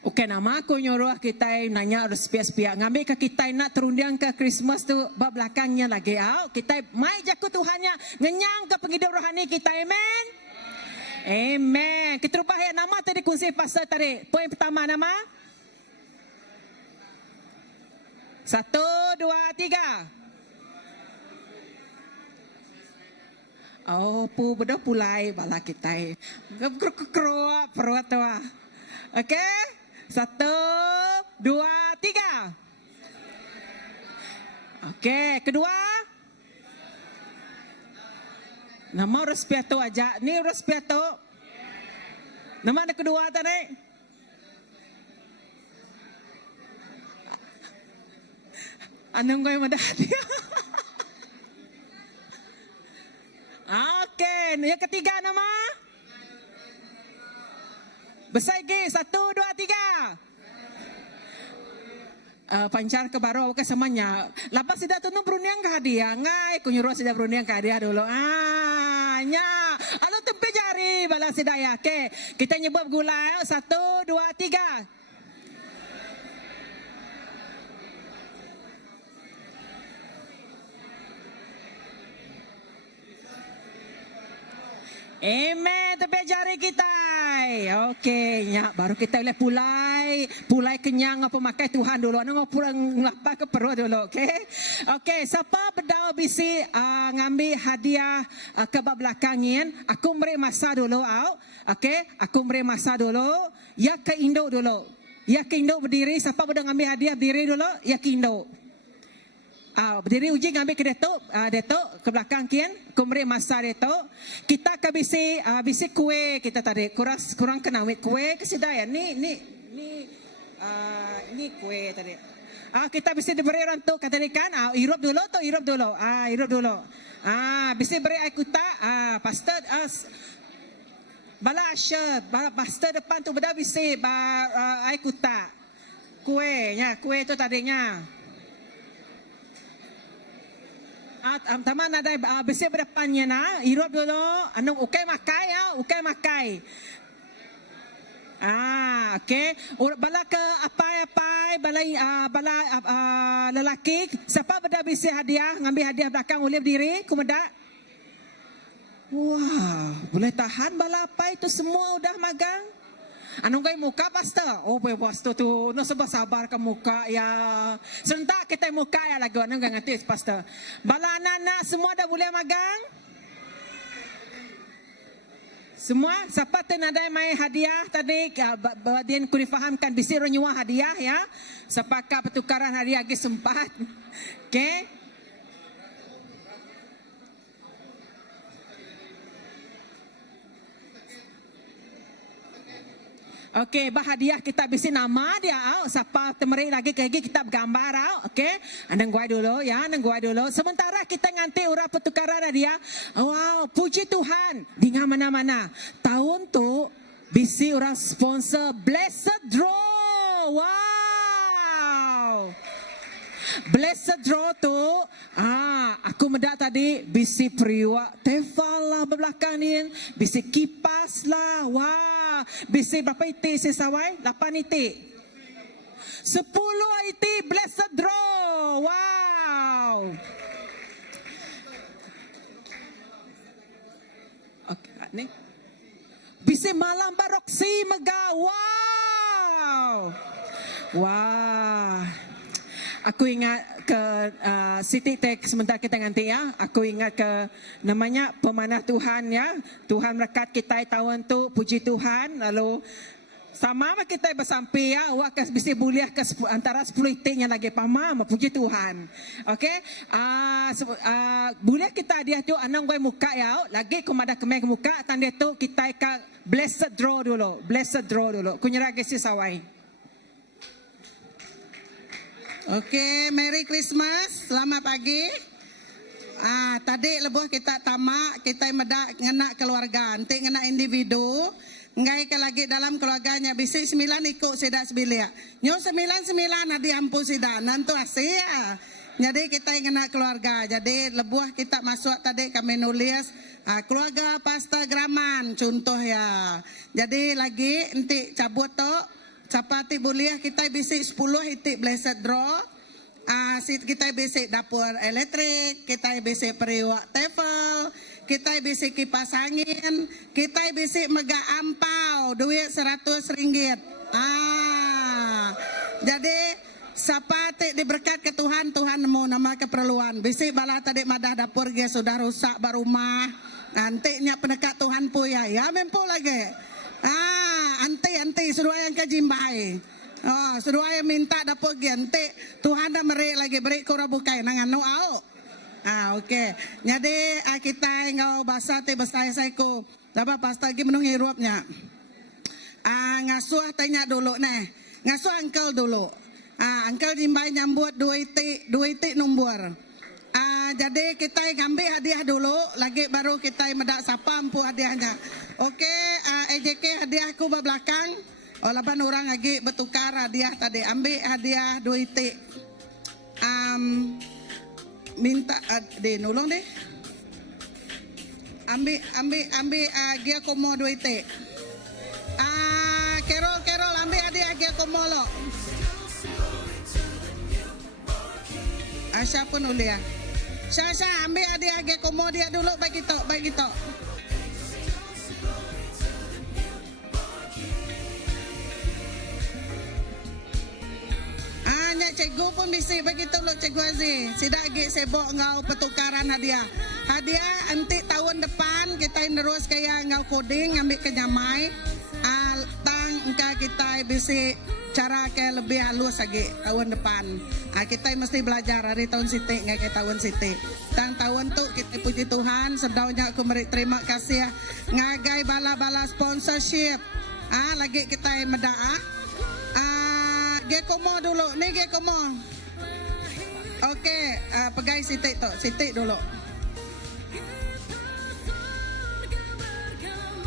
Okey, nama aku nyuruh kita nanya sepiak-sepiak. Ngambil ke kita nak terundang ke Christmas tu belakangnya lagi. Kita mai jaku Tuhannya. Ngenyang ke penghidup rohani kita. Amen. Amen. Kita rubah ya nama tadi kunci pasal tadi. Poin pertama nama. 1, 2, 3. Oh, pu bedah pulai bala kita. Geruk-geruk perut tu. Okey? 1, 2, 3. Okey, kedua. Nama Rospiato aja. Ni Rospiato. Nama ada kedua tadi. Anong koy madadi? Okey, yang ketiga nama. Besar lagi. 1, 2, 3. Pancar ke baru ke semuanya. Lepas sudah tu beruniang ke hadiah. Ngai kunyuruh sudah beruniang ke hadiah dulu. Nya. Alo tempe jari bala sidaya. Okey, kita nyebut gula. 1, 2, 3. Amen, tepi jari kita. Okey, ya, baru kita boleh pulai kenyang apa makai Tuhan dulu. Ano pulang lapar ke perut dulu, okey? Okey, siapa berdau bisi ngambil hadiah ke belakangin, aku beri masa dulu okey? Aku beri masa dulu. Ya ke Indo dulu. Ya ke Indo berdiri, siapa berdau ngambil hadiah berdiri dulu, ya ke Indo. Berdiri uji ngambil ke Datuk ke belakang kian kumri masa Datuk kita ke bisi kue kita tadi kurang kena wit kue kesidaya ni kue tadi kita bisa diberi rantuk kata kan hirup dulu hirup dulu bisa beri air kuta pastor bala asya pastor depan tu benda bisa air kuta kue tu tadinya. Taman ada besi berdepannya hirup dulu anong ukay makai okey bala ke apai bala lelaki siapa benda bisi hadiah ngambil hadiah belakang ulih berdiri kumeda. Wah, boleh tahan bala apai itu semua udah magang. Anong kay muka pastor? Oh, pastor tu no sabar ke muka ya. Serentak kita muka ya lagi anong ngantis pastor. Bala anak-anak semua dah boleh magang? Semua siapa tu ada mai hadiah tadi dia ku difahamkan bisi renyua hadiah ya. Sepakah pertukaran hadiah lagi sempat. Okey. Okey, bahadiah kita bisi nama dia siapa temeri lagi kita gambar okey. Andang gua dulu ya, Sementara kita nganti urang pertukaran dia. Wow, puji Tuhan. Di mana-mana. Tahun tu bisi orang sponsor Blessed Draw. Wow. Blessed Draw tu aku medak tadi bisi periwa tefal lah belakang ni, bisi kipas lah. Wah, bisi berapa itik sesawai? 8 itik. 10 itik Blessed Draw. Wow. Okey, ni. Bisi malam baroksi mega. Wow. Wah. Aku ingat ke Siti Tek sebentar kita nganti ya. Aku ingat ke namanya pemanah Tuhan ya. Tuhan berkat kita tahun tu, puji Tuhan. Lalu sama kita bersampai ya. Awak bisa buliah ke antara 10 itiknya lagi pamam. Puji Tuhan. Okey. Buliah kita dia tu anang gue muka ya. Lagi kumada kemai ke muka. Tanda tu kita ke Blessed Draw dulu. Blessed Draw dulu. Kunyara gesi sawai. Okey, Merry Christmas. Selamat pagi. Tadi lebuh kita tamak, kita medak ngena keluarga, nanti ngena individu, ngai ke lagi dalam keluarganya bisi 9 ikut sida sebilia. Nyo 9 ada diampu sida, nantu asia. Jadi kita ingin keluarga. Jadi lebuah kita masuk tadi kami nulis keluarga pasta graman contoh ya. Jadi lagi nanti cabut tu capati boleh kita bisi 10 itik blessed draw. Kita bisi dapur elektrik, kita bisi periwak tefel, kita bisi kipas angin, kita bisi mega ampau duit RM100. Jadi sapati diberkat ke Tuhan, Tuhan nemu nama keperluan. Bisi bala tadi madah dapur dia sudah rusak barumah. Nantinya pendekat Tuhan pu ya mempu lagi. Anti suruh yang kajimbai. Suruh yang minta dapur dia nanti Tuhan dah beri lagi beri kura bukai nangan no au. Okey. Jadi kita ngau bahasa ti bahasa saiku. Dapat pas lagi menung hirupnya. Ngasuh tanya dulu nih. Ngasuh angkel dulu. Angkel jimbai nyambut 2 itik nombor. Jadi kita ambil hadiah dulu, lagi baru kita medak siapa ampu hadiahnya. Okey, EJK hadiahku belakang. 8 orang lagi bertukar hadiah tadi. Ambil hadiah 2 itik. Minta nolong deh. Ambil Gia Komo 2 itik. Kerol ambil hadiah Gia Komo lo. Siapa nulis ya? Syasha ambil hadiah Gia Komo dia dulu bagi tok. Cikgu pun bisi begitu lo Cikgu Aziz. Sidak lagi sebok ngau pertukaran hadiah. Hadiah nanti tahun depan kita terus kaya ngau coding ambil kenyamai. Tang engka kita bisi cara ke lebih halus lagi tahun depan. Kita mesti belajar hari tahun siti ngai tahun siti. Tang tahun tu kita puji Tuhan sedaunya aku beri terima kasih ngagai bala-bala sponsorship. Lagi kita medaa. Gekomo dulu, ni Gekomo. Okey, pegai sitik dulu.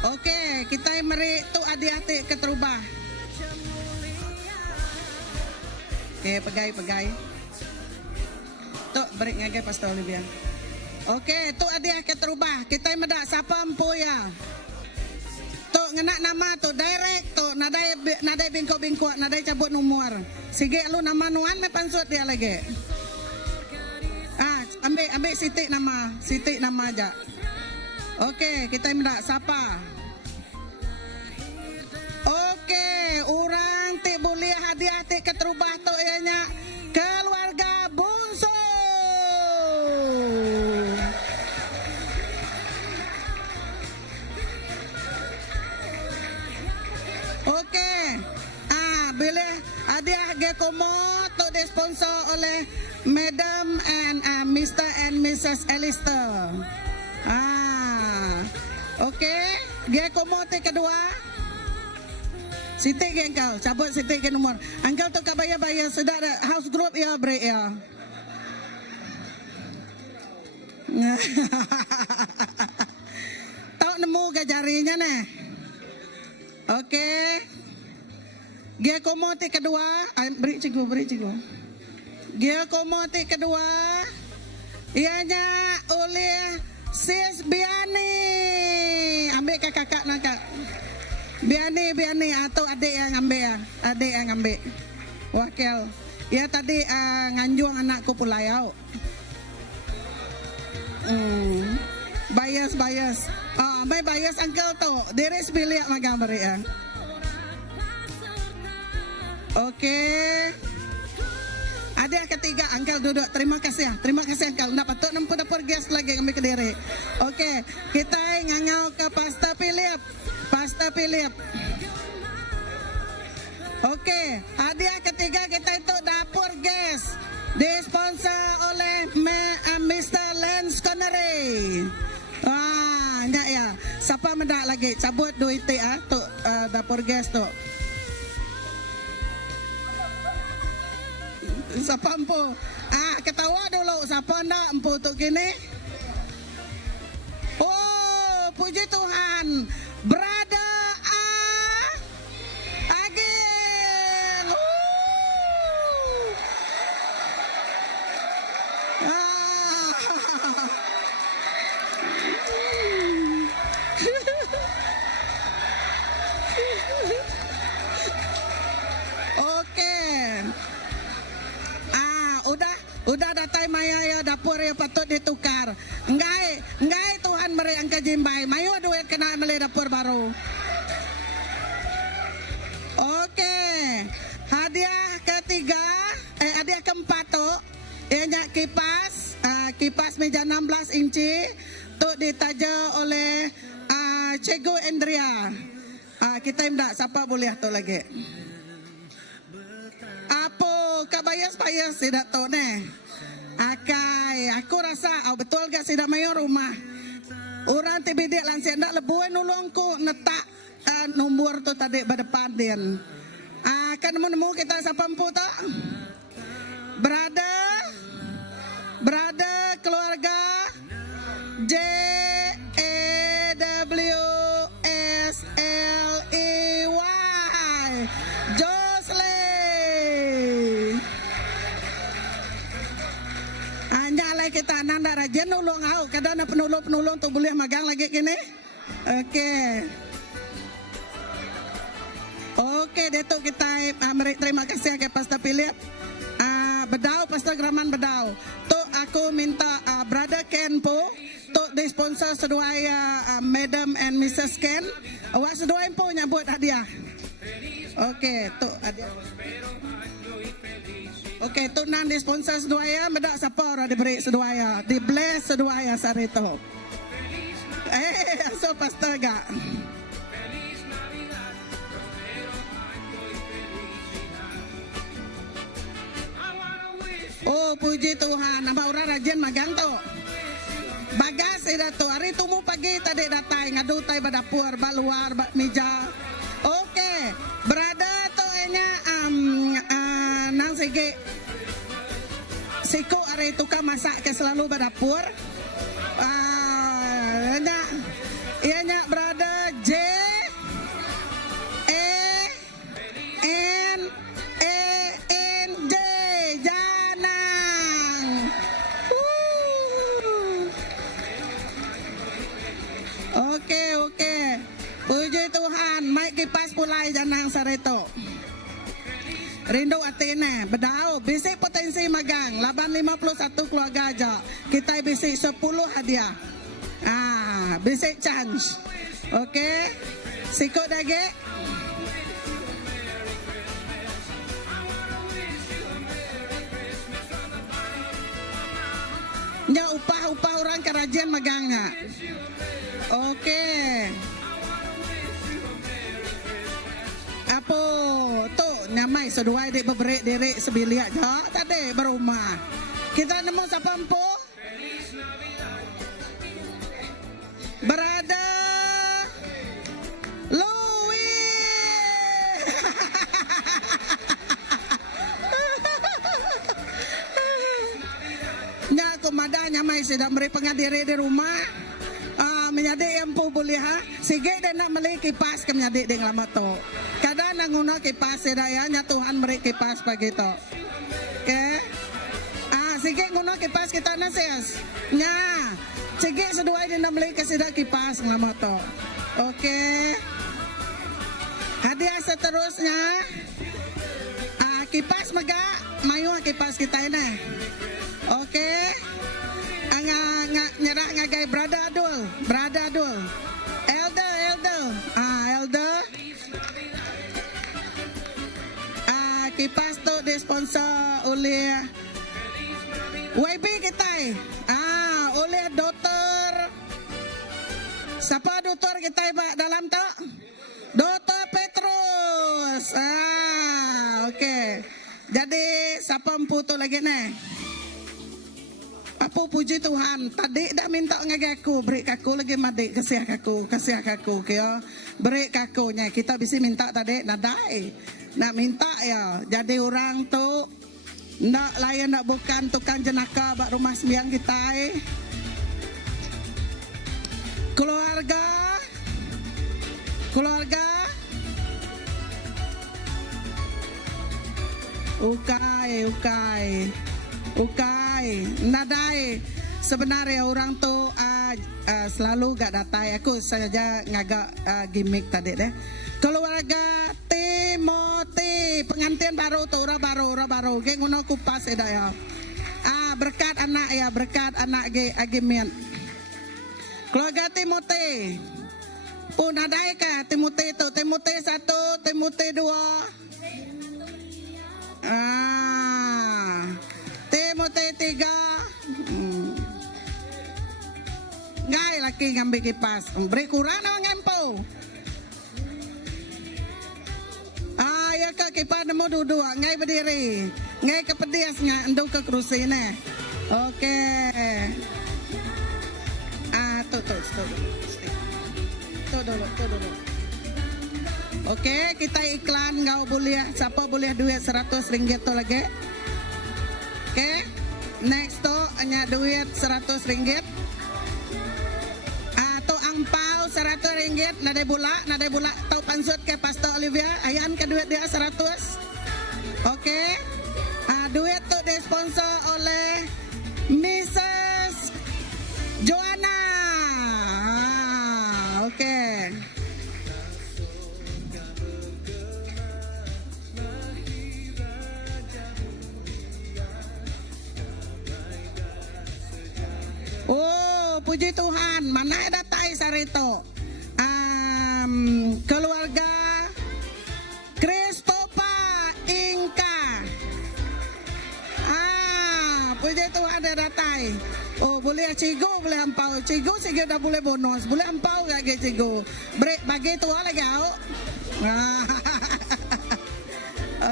Okey, kita meri tu hadiah-hadiah keterubah. Okey, pegai. Tu beri ngagai Pastor Olivia. Okey, tu hadiah keterubah. Kita medak siapa empu ya. Tu ngenak nama tu direct tu nadai bingkok nadai cabut nomor. Sige lu nama nuan me pansut dia lagi. Ambil sitik nama aja. Okey, kita mendak siapa? Okey, orang ti boleh hadiah ti keterubah tu ianya keluarga bungsu. Okey. Boleh hadiah Gekomo tu disponsor oleh Madam and Mr. and Mrs. Alistair. Okey, Gekomo ti kedua. Sitik ke engkau, cabut sitik ke nomor. Engkau tu bayar sudah ada house group ya break ya. Tahu nemu ke jarinya nih. Okey. Gia Komo ti kedua, beri cikgu. Gia Komo ti kedua, ianya oleh Sis Biani. Ambil ke kakak nakak. Biani atau adik yang ambil. Wakil. Ya tadi nganjuang anakku pulayau. Bias. May bias uncle tu. Diris bilik magang beri ya. Okey. Ada ketiga, Angkel duduk. Terima kasih Angkel. Nak patut nampu dapur gas lagi kami ke diri. Okey, kita ngangau ke Pastor Philip. Okey, hadiah ketiga kita itu dapur gas. Disponsor oleh Mr. Lance Connery. Nyak ya. Siapa mendak lagi? Cabut duit tu dapur gas tu. Siapa empu? Ketawa dulu. Siapa ndak empu tu gini? Oh, puji Tuhan. Brother Agil. ya patut ditukar. Enggak Tuhan beri angka jimbay. Mayu duit kena beli dapur baru. Oke. Hadiah ketiga, hadiah keempat tuh. Ianya kipas, kipas meja 16 inci tuh ditaja oleh Cikgu Andrea. Kita indah siapa boleh tuh lagi. Apa kabayas-bayas tidak tahu nih. Akai, aku rasa betul gak sida mayo rumah. Orang TBD lansia ndak lebuan nulungku netak nomor tu tadi berdepan din. Kan nemu kita sapampu tak? Brother keluarga JEWSLEY Jocelyn. Nyalai kita nanda rajin nulung au kadang penulung tu boleh magang lagi kini. Oke, detok kita terima kasih ke Pastor Philip. Bedau Pastor Graman Bedau. Tok aku minta Brother Ken po tok disponsor seduaya Madam and Mrs. Ken. Awak seduaya po nyabut hadiah. Oke, tok hadiah. Oke, tok nan disponsor seduaya medak siapa orang diberi seduaya. Di bless seduaya sarito. So Pastor gak. Oh puji Tuhan, nama orang rajin magang tu. Bagas ida tu, hari tu mu pagi tadi datang ngadu tai badapur, baluar, meja. Oke, berada tu enya nang segi siko hari tu kan masak ke selalu badapur. Ianya berada J Oke. Puji Tuhan, maik kipas pulai janang sareto. Rindu atine, bedau, bisik potensi magang, laban 51 keluarga aja. Kita bisik 10 hadiah. Bisik chance. Oke. Siko dage. Nya upah orang kerajaan magangnya. Oke. Apa tu nyamai seduai dek beberek derek sebiliak je tadi berumah. Kita nemu sapampu. Berada Louis. Nya kumada nyamai sudah beri pengadiri di rumah. Menyadik yang pu boleh sige dan nak beli kipas ke menyadik dengan lama tu. Kadang nak guna kipas sedaya nya Tuhan beri kipas pagi tu. Oke. Sige guna kipas kita nasias. Nya. Sige sedua dia nak beli ke sedak kipas lama tu. Oke. Hadiah seterusnya kipas mega mayu kipas kita ini. Oke. Nyerah ngagai Brother Adul. Elder. Kipas tu disponsor oleh YB kita. Oleh Dr. Siapa doktor kita dalam tu? Dr. Petrus. Okey. Jadi siapa empu tu lagi ni? Apa puji Tuhan, tadi dah minta ngagi aku, beri kaku lagi madik, kasih kaku, kaya beri kakunya. Kita bisa minta tadi, nadai, nak minta ya. Jadi orang tu, nak layan nak bukan tukang jenaka bak rumah sembiang kita. Keluarga. Ukai, nadai. Sebenarnya orang tu selalu gak datang. Aku saja ngagak gimmick tadi deh. Keluarga Timothy, pengantin baru tu, orang baru. Geng ngono kupas eda ya. berkat anak ya, berkat anak agimen. Keluarga Timote. Pun ada ka Timote itu, Timote 1, Timote 2. Timote 3. Ngai laki ngambil kipas. Beri kurang na ngempo. Ya ke kipas nemu duduk, ngai berdiri. Ngai ke pediasnya, enduk ke kerusi ni. Okey. Tu dulu. Okey, kita iklan ngau boleh, siapa boleh duit RM100 tu lagi. Okey. Next tu hanya duit RM100. Tu angpau RM100. Nadai bulak tau pansut ke Pastor Olivia. Ayan ke duit dia 100. Okey. Duit tu disponsor oleh Mrs. Joanna. Okey. Oh, puji Tuhan. Mana ada tai sarito? Keluarga Christopher Inka. Puji Tuhan ada datai. Oh, boleh cigo, boleh ampau. Cigo sige dah boleh bonus. Boleh ampau lagi cigo. Break bagi tua lagi au.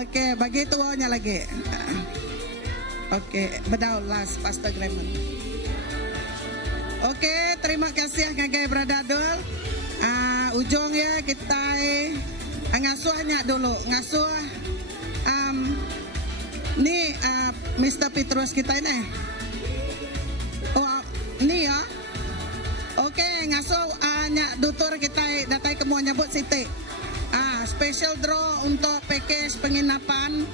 Okey, bagi tuanya lagi. Okey, bedau last Pastor Grayman. Okey, terima kasih ngagai Bradadul. Ujung ya kita ngasuhnya dulu. Ngasuh ni Mr. Petrus kita ini. Oh, ni ya. Okey, ngasuh nya dutur kita datai kemu nyebut Siti. Special draw untuk package penginapan.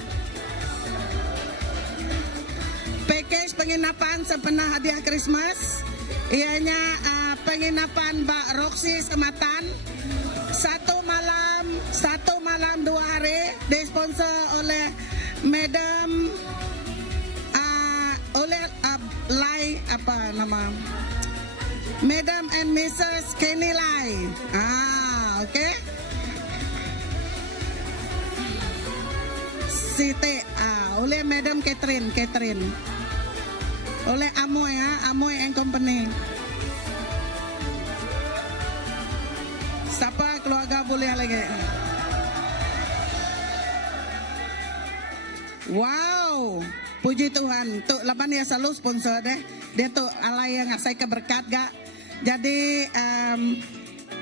Package penginapan sempena hadiah Christmas. Ianya penginapan Mbak Roxy Sematan 1 malam 2 hari disponsor oleh Madam oleh Lai apa nama Madam and Mrs. Kenny Lai. Okey. Siti oleh Madam Catherine. Oleh Amoy and Company. Siapa keluarga boleh lagi? Wow, puji Tuhan. Tu laban dia selalu sponsor deh. Dia tu alai yang ngasai keberkat gak. Jadi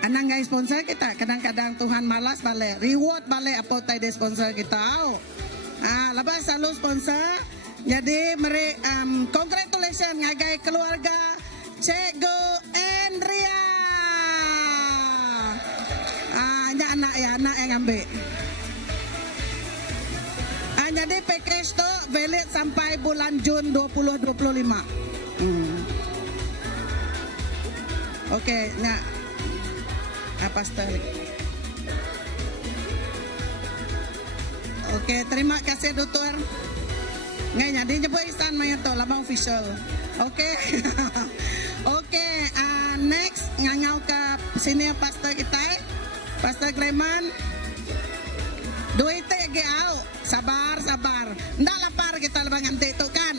anang guys sponsor kita. Kadang-kadang Tuhan malas balik. Reward balik apa tadi sponsor kita. Laban selalu sponsor. Jadi meri congratulations ngagai keluarga Cikgu Andrea. Anak yang ambil. Jadi package tu valid sampai bulan Jun 2025. Okey, nak apa sekali. Okey, terima kasih doktor. Nganya dia nyebut Istan maya tu lama official. Okey. Okey, next ngangau ke sini pastor kita. Pastor Grayman. Duit ge au. Sabar. Ndak lapar kita lebang ante tu kan.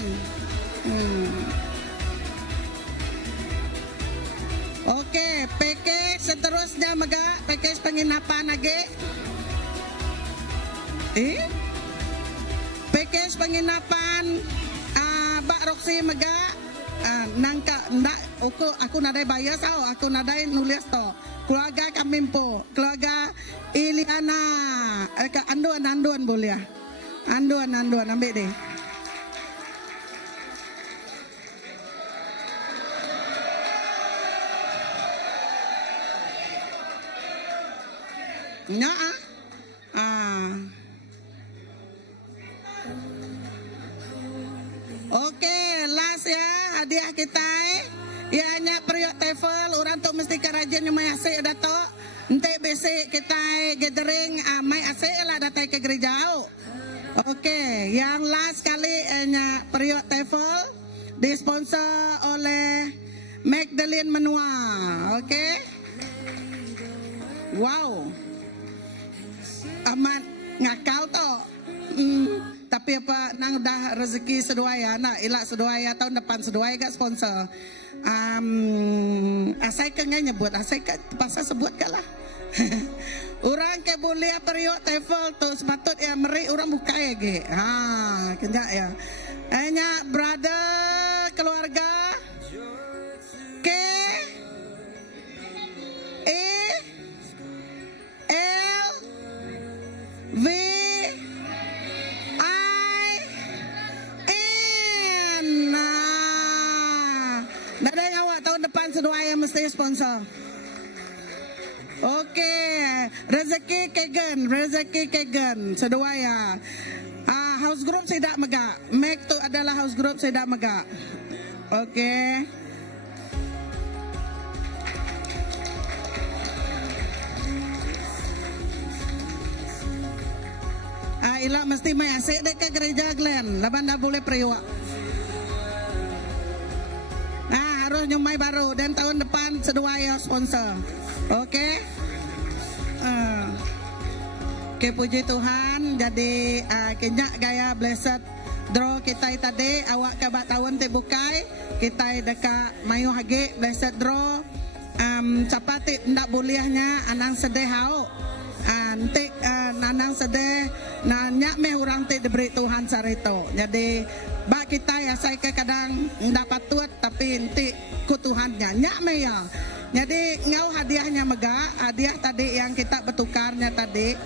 Okey, package seterusnya mega package penginapan lagi. Package penginapan Mbak Roxy mega nangka ndak aku nadai bayar sao aku nadai nulis to keluarga Kamimpo keluarga Iliana anduan boleh ya anduan ambil deh Okey, last ya hadiah kita. Ianya periuk TOEFL orang tu mesti kerajaan yang mai asik dato. Ente basic kita gathering mai asik lah datai ke gereja. Okey, yang last kali ianya periuk TOEFL disponsor oleh Magdalene Menua. Okey. Wow. Amat ngakal to. Tapi apa nang dah rezeki seduaya nak elak seduaya tahun depan seduaya gak sponsor. Asai ke ngai nyebut, asai ke pasal sebut ke lah. Orang ke boleh periuk TOEFL tu sepatut ya meri orang buka ya ge. Kenyak ya. Hanya brother keluarga K E L V I N. Dadang awak tahun depan seduaya mesti sponsor. Okey, rezeki kegen, seduaya. House group tidak megak. Make tu adalah house group tidak megak. Okey. Ila mesti mai asik dek ke gereja Glen. Laban dah boleh periuk. Harus nyumai baru dan tahun depan seduaya sponsor. Okey. Okey, puji Tuhan. Jadi kenyak gaya blessed draw kita tadi awak kabat tahun te bukai kita dekat mayu hage blessed draw capati ndak bolehnya anang sedih hau antik nanang sedih nyak meh orang te diberi Tuhan sarito. Jadi bak kita ya saya kadang ndak patut tapi inti ku Tuhannya nyak meh ya. Jadi ngau hadiahnya megah, hadiah tadi yang kita bertukarnya tadi.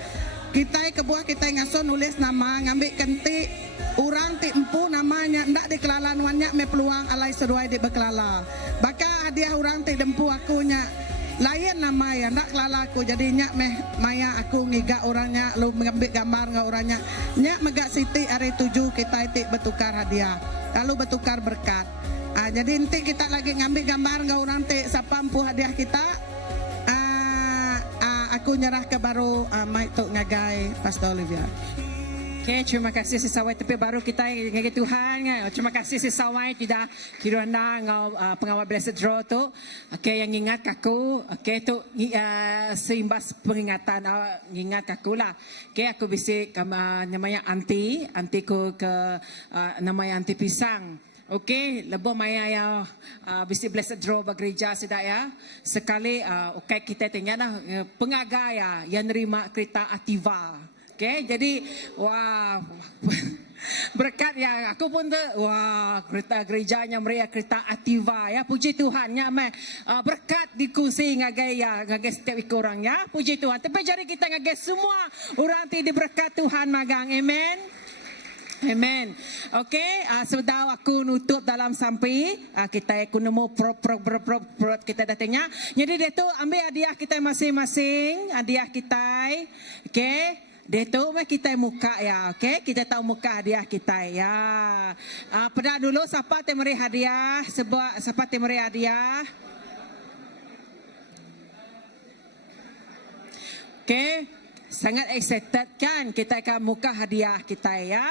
Kita kebuah kita ngaso nulis nama, ngambil kenti orang ti empu namanya ndak dikelala nuannya me peluang alai seduai di bekelala. Baka hadiah orang ti dempu akunya lain nama ya ndak kelala aku jadi nyak meh maya aku ngiga orangnya lu mengambil gambar ngau orangnya nyak megak Siti hari 7 kita ti bertukar hadiah lalu bertukar berkat. Jadi nanti kita lagi ngambil gambar ngau orang ti siapa empu hadiah kita. Aku nyerah ke baru mic tok ngagai Pastor Olivia. Okay, terima kasih si Sawai tapi baru kita ngagi Tuhan. Terima kasih si Sawai tidak kira ngau pengawal blessed draw tu. Okay, yang ingat aku. Okay, tu seimbas pengingatan ingat aku lah. Okay, aku bisik namanya Aunty ku ke namanya Aunty Pisang. Okey, lebih maya ya bisi blessed draw bergereja sedak ya. Sekali okey kita tengok dah pengaga ya yang nerima kereta Ativa. Okey, jadi wah berkat ya aku pun tu wah kereta gerejanya mereka kereta Ativa ya. Puji Tuhan ya berkat dikusi ngagai ya ngagai setiap orang ya. Puji Tuhan. Tapi jari kita ngagai semua orang ti diberkat Tuhan magang. Amen. Amen. Okey, sudah aku nutup dalam sampai kita aku nemu prop kita datangnya. Jadi dia tu ambil hadiah kita masing-masing, hadiah kita. Okey. Dia tu kita muka ya. Okey, kita tahu muka hadiah kita ya. Pada dulu siapa yang memberi hadiah? Sebab siapa yang memberi hadiah? Okey. Sangat excited kan kita akan muka hadiah kita ya.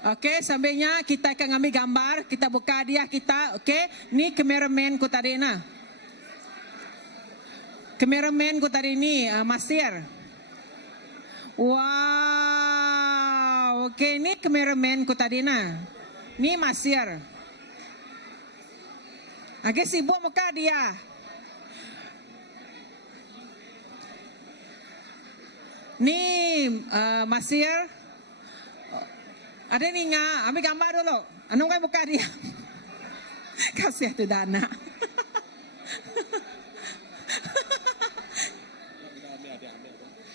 Okey, sambilnya kita akan ambil gambar, kita buka hadiah kita. Okey, ni kameraman ku tadi na. Kameraman ku tadi ni Masir. Wow, okey ni kameraman ku tadi na. Ni Masir. Okey, sibuk muka dia. Ni Masir. Ada ni nga, ambil gambar dulu. Anu kan muka dia. Kasih tu dana.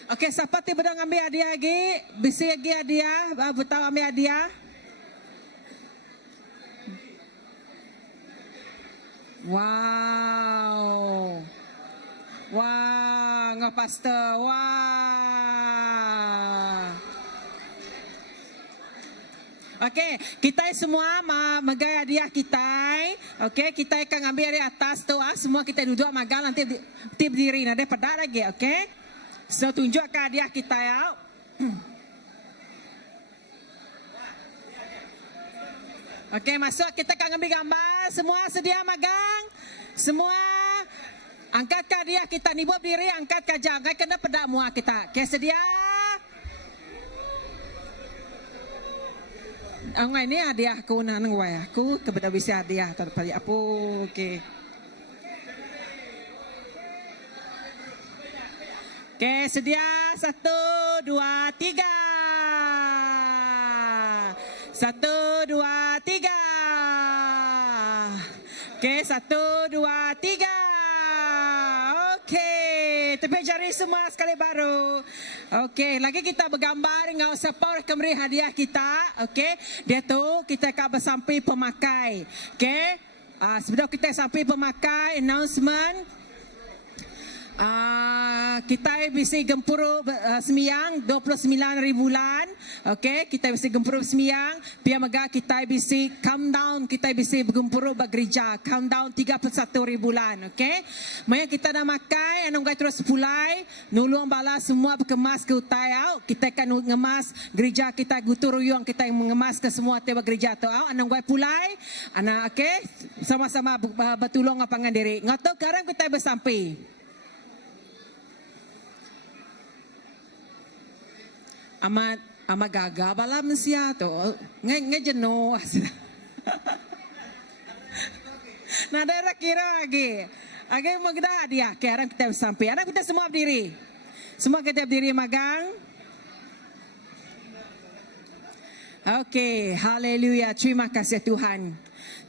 Okey, siapa tiba dah ambil hadiah lagi? Bisi lagi hadiah, betul ambil hadiah. Wow. Wah, ngah pastor. Wah. Okey, kita semua magai hadiah kita. Okey, kita akan ambil dari atas tu semua kita duduk magang nanti berdiri nanti pada lagi, okey? So tunjukkan hadiah kita ya. Okey, masuk kita akan ambil gambar. Semua sedia magang? Semua angkat hadiah kita ni buat berdiri, angkat kajang. Kena pada muak kita. Okey, sedia? Anggai ni hadiah aku nang wai aku kepada bisa hadiah tak pali apa okey. Okey sedia 1 2 3. 1 2 3. Okey 1 2 3. Okey, tepi jari semua sekali baru. Okey, lagi kita bergambar dengan siapa akan beri hadiah kita. Okey, dia tu kita akan bersampai pemakai. Okey, sebelum kita sampai pemakai announcement. Kita bisa gempuru semiyang 29,000 bulan. Okey, kita bisa gempuru semiyang. Biar maga kita bisa countdown, kita bisa bergempuru bergereja countdown 31,000 bulan. Okey, maya kita dah makai, anong gai terus pulai, nulung bala semua berkemas ke utai au. Kita akan ngemas gereja kita guturuyung kita yang mengemas ke semua tiba gereja tu au. Anong gai pulai, anak okey, sama-sama bertolong apangan diri. Ngato sekarang kita bersampai. Amat gagal bala mensia tu nge jenuh. Nah daerah kira lagi magda dia sekarang kita sampai anak kita semua berdiri magang. Okey, haleluya, terima kasih Tuhan,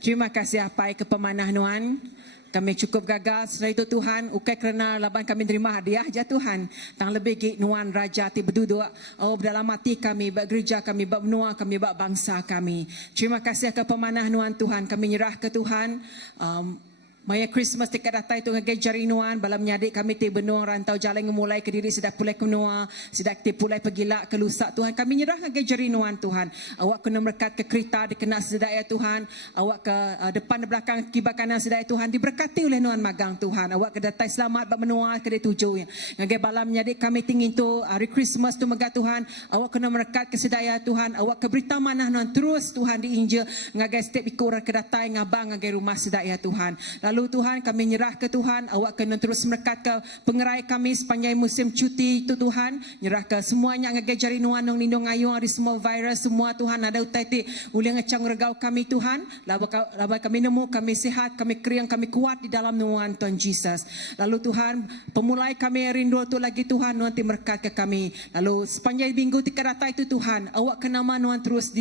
terima kasih apa kepemanah Tuhan. Kami cukup gagal setelah itu Tuhan. Ukai kerana laban kami terima hadiah je Tuhan. Tang lebih gig nuan raja ti berduduk. Oh dalam hati kami, bak gereja kami, bak benua kami, bak bangsa kami. Terima kasih ke pemanah nuan Tuhan. Kami nyerah ke Tuhan. Maya Christmas dekat datang itu ngagai jari nuan balam nyadik kami ti benua rantau jalan memulai ke diri sedak pulai ke benua sedak ti pulai pergilak ke lusak Tuhan kami nyerah ngagai jari nuan Tuhan awak kena berkat ke kereta dikena sedak ya Tuhan awak ke depan dan belakang kibah kanan sedak ya Tuhan diberkati oleh nuan magang Tuhan awak ke datang selamat bak benua ke dia tuju ngagai balam nyadik kami tingin tu hari Christmas tu maga Tuhan awak kena berkat ke sedak ya Tuhan awak ke berita manah nuan terus Tuhan diinjil ngagai setiap ikut ke datang ngabang ngagai rumah sedak ya Tuhan. Lalu Tuhan kami nyerah ke Tuhan awak kena terus merekat ke pengerai kami sepanjang musim cuti itu Tuhan nyerah ke semuanya ngagai jari nuan nong lindung ayung dari semua virus semua Tuhan ada utai ti uli ngecang regau kami Tuhan laba kami nemu kami sihat kami keriang kami kuat di dalam nuan Tuhan Jesus. Lalu Tuhan pemulai kami rindu tu lagi Tuhan nuan ti merekat ke kami lalu sepanjang minggu tika datang itu Tuhan awak kena nuan terus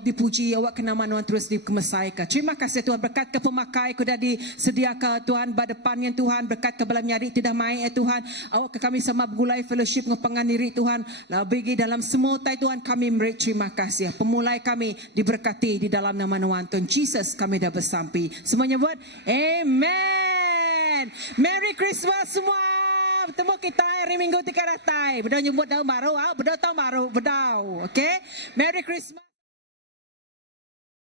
dipuji awak kena nuan terus dikemesaikan. Terima kasih Tuhan berkat ke pemakai kuda disedia ke Tuhan berdepannya Tuhan berkat ke balam nyari tidak main Tuhan awak ke kami sama bergulai fellowship ngepengan diri Tuhan lalu bagi dalam semua tai Tuhan kami beri terima kasih pemulai kami diberkati di dalam nama Tuhan Jesus kami dah bersampai semuanya buat amen. Merry Christmas semua bertemu kita hari Minggu tika datang bedau nyebut tahun baru bedau tahun baru bedau okey Merry Christmas.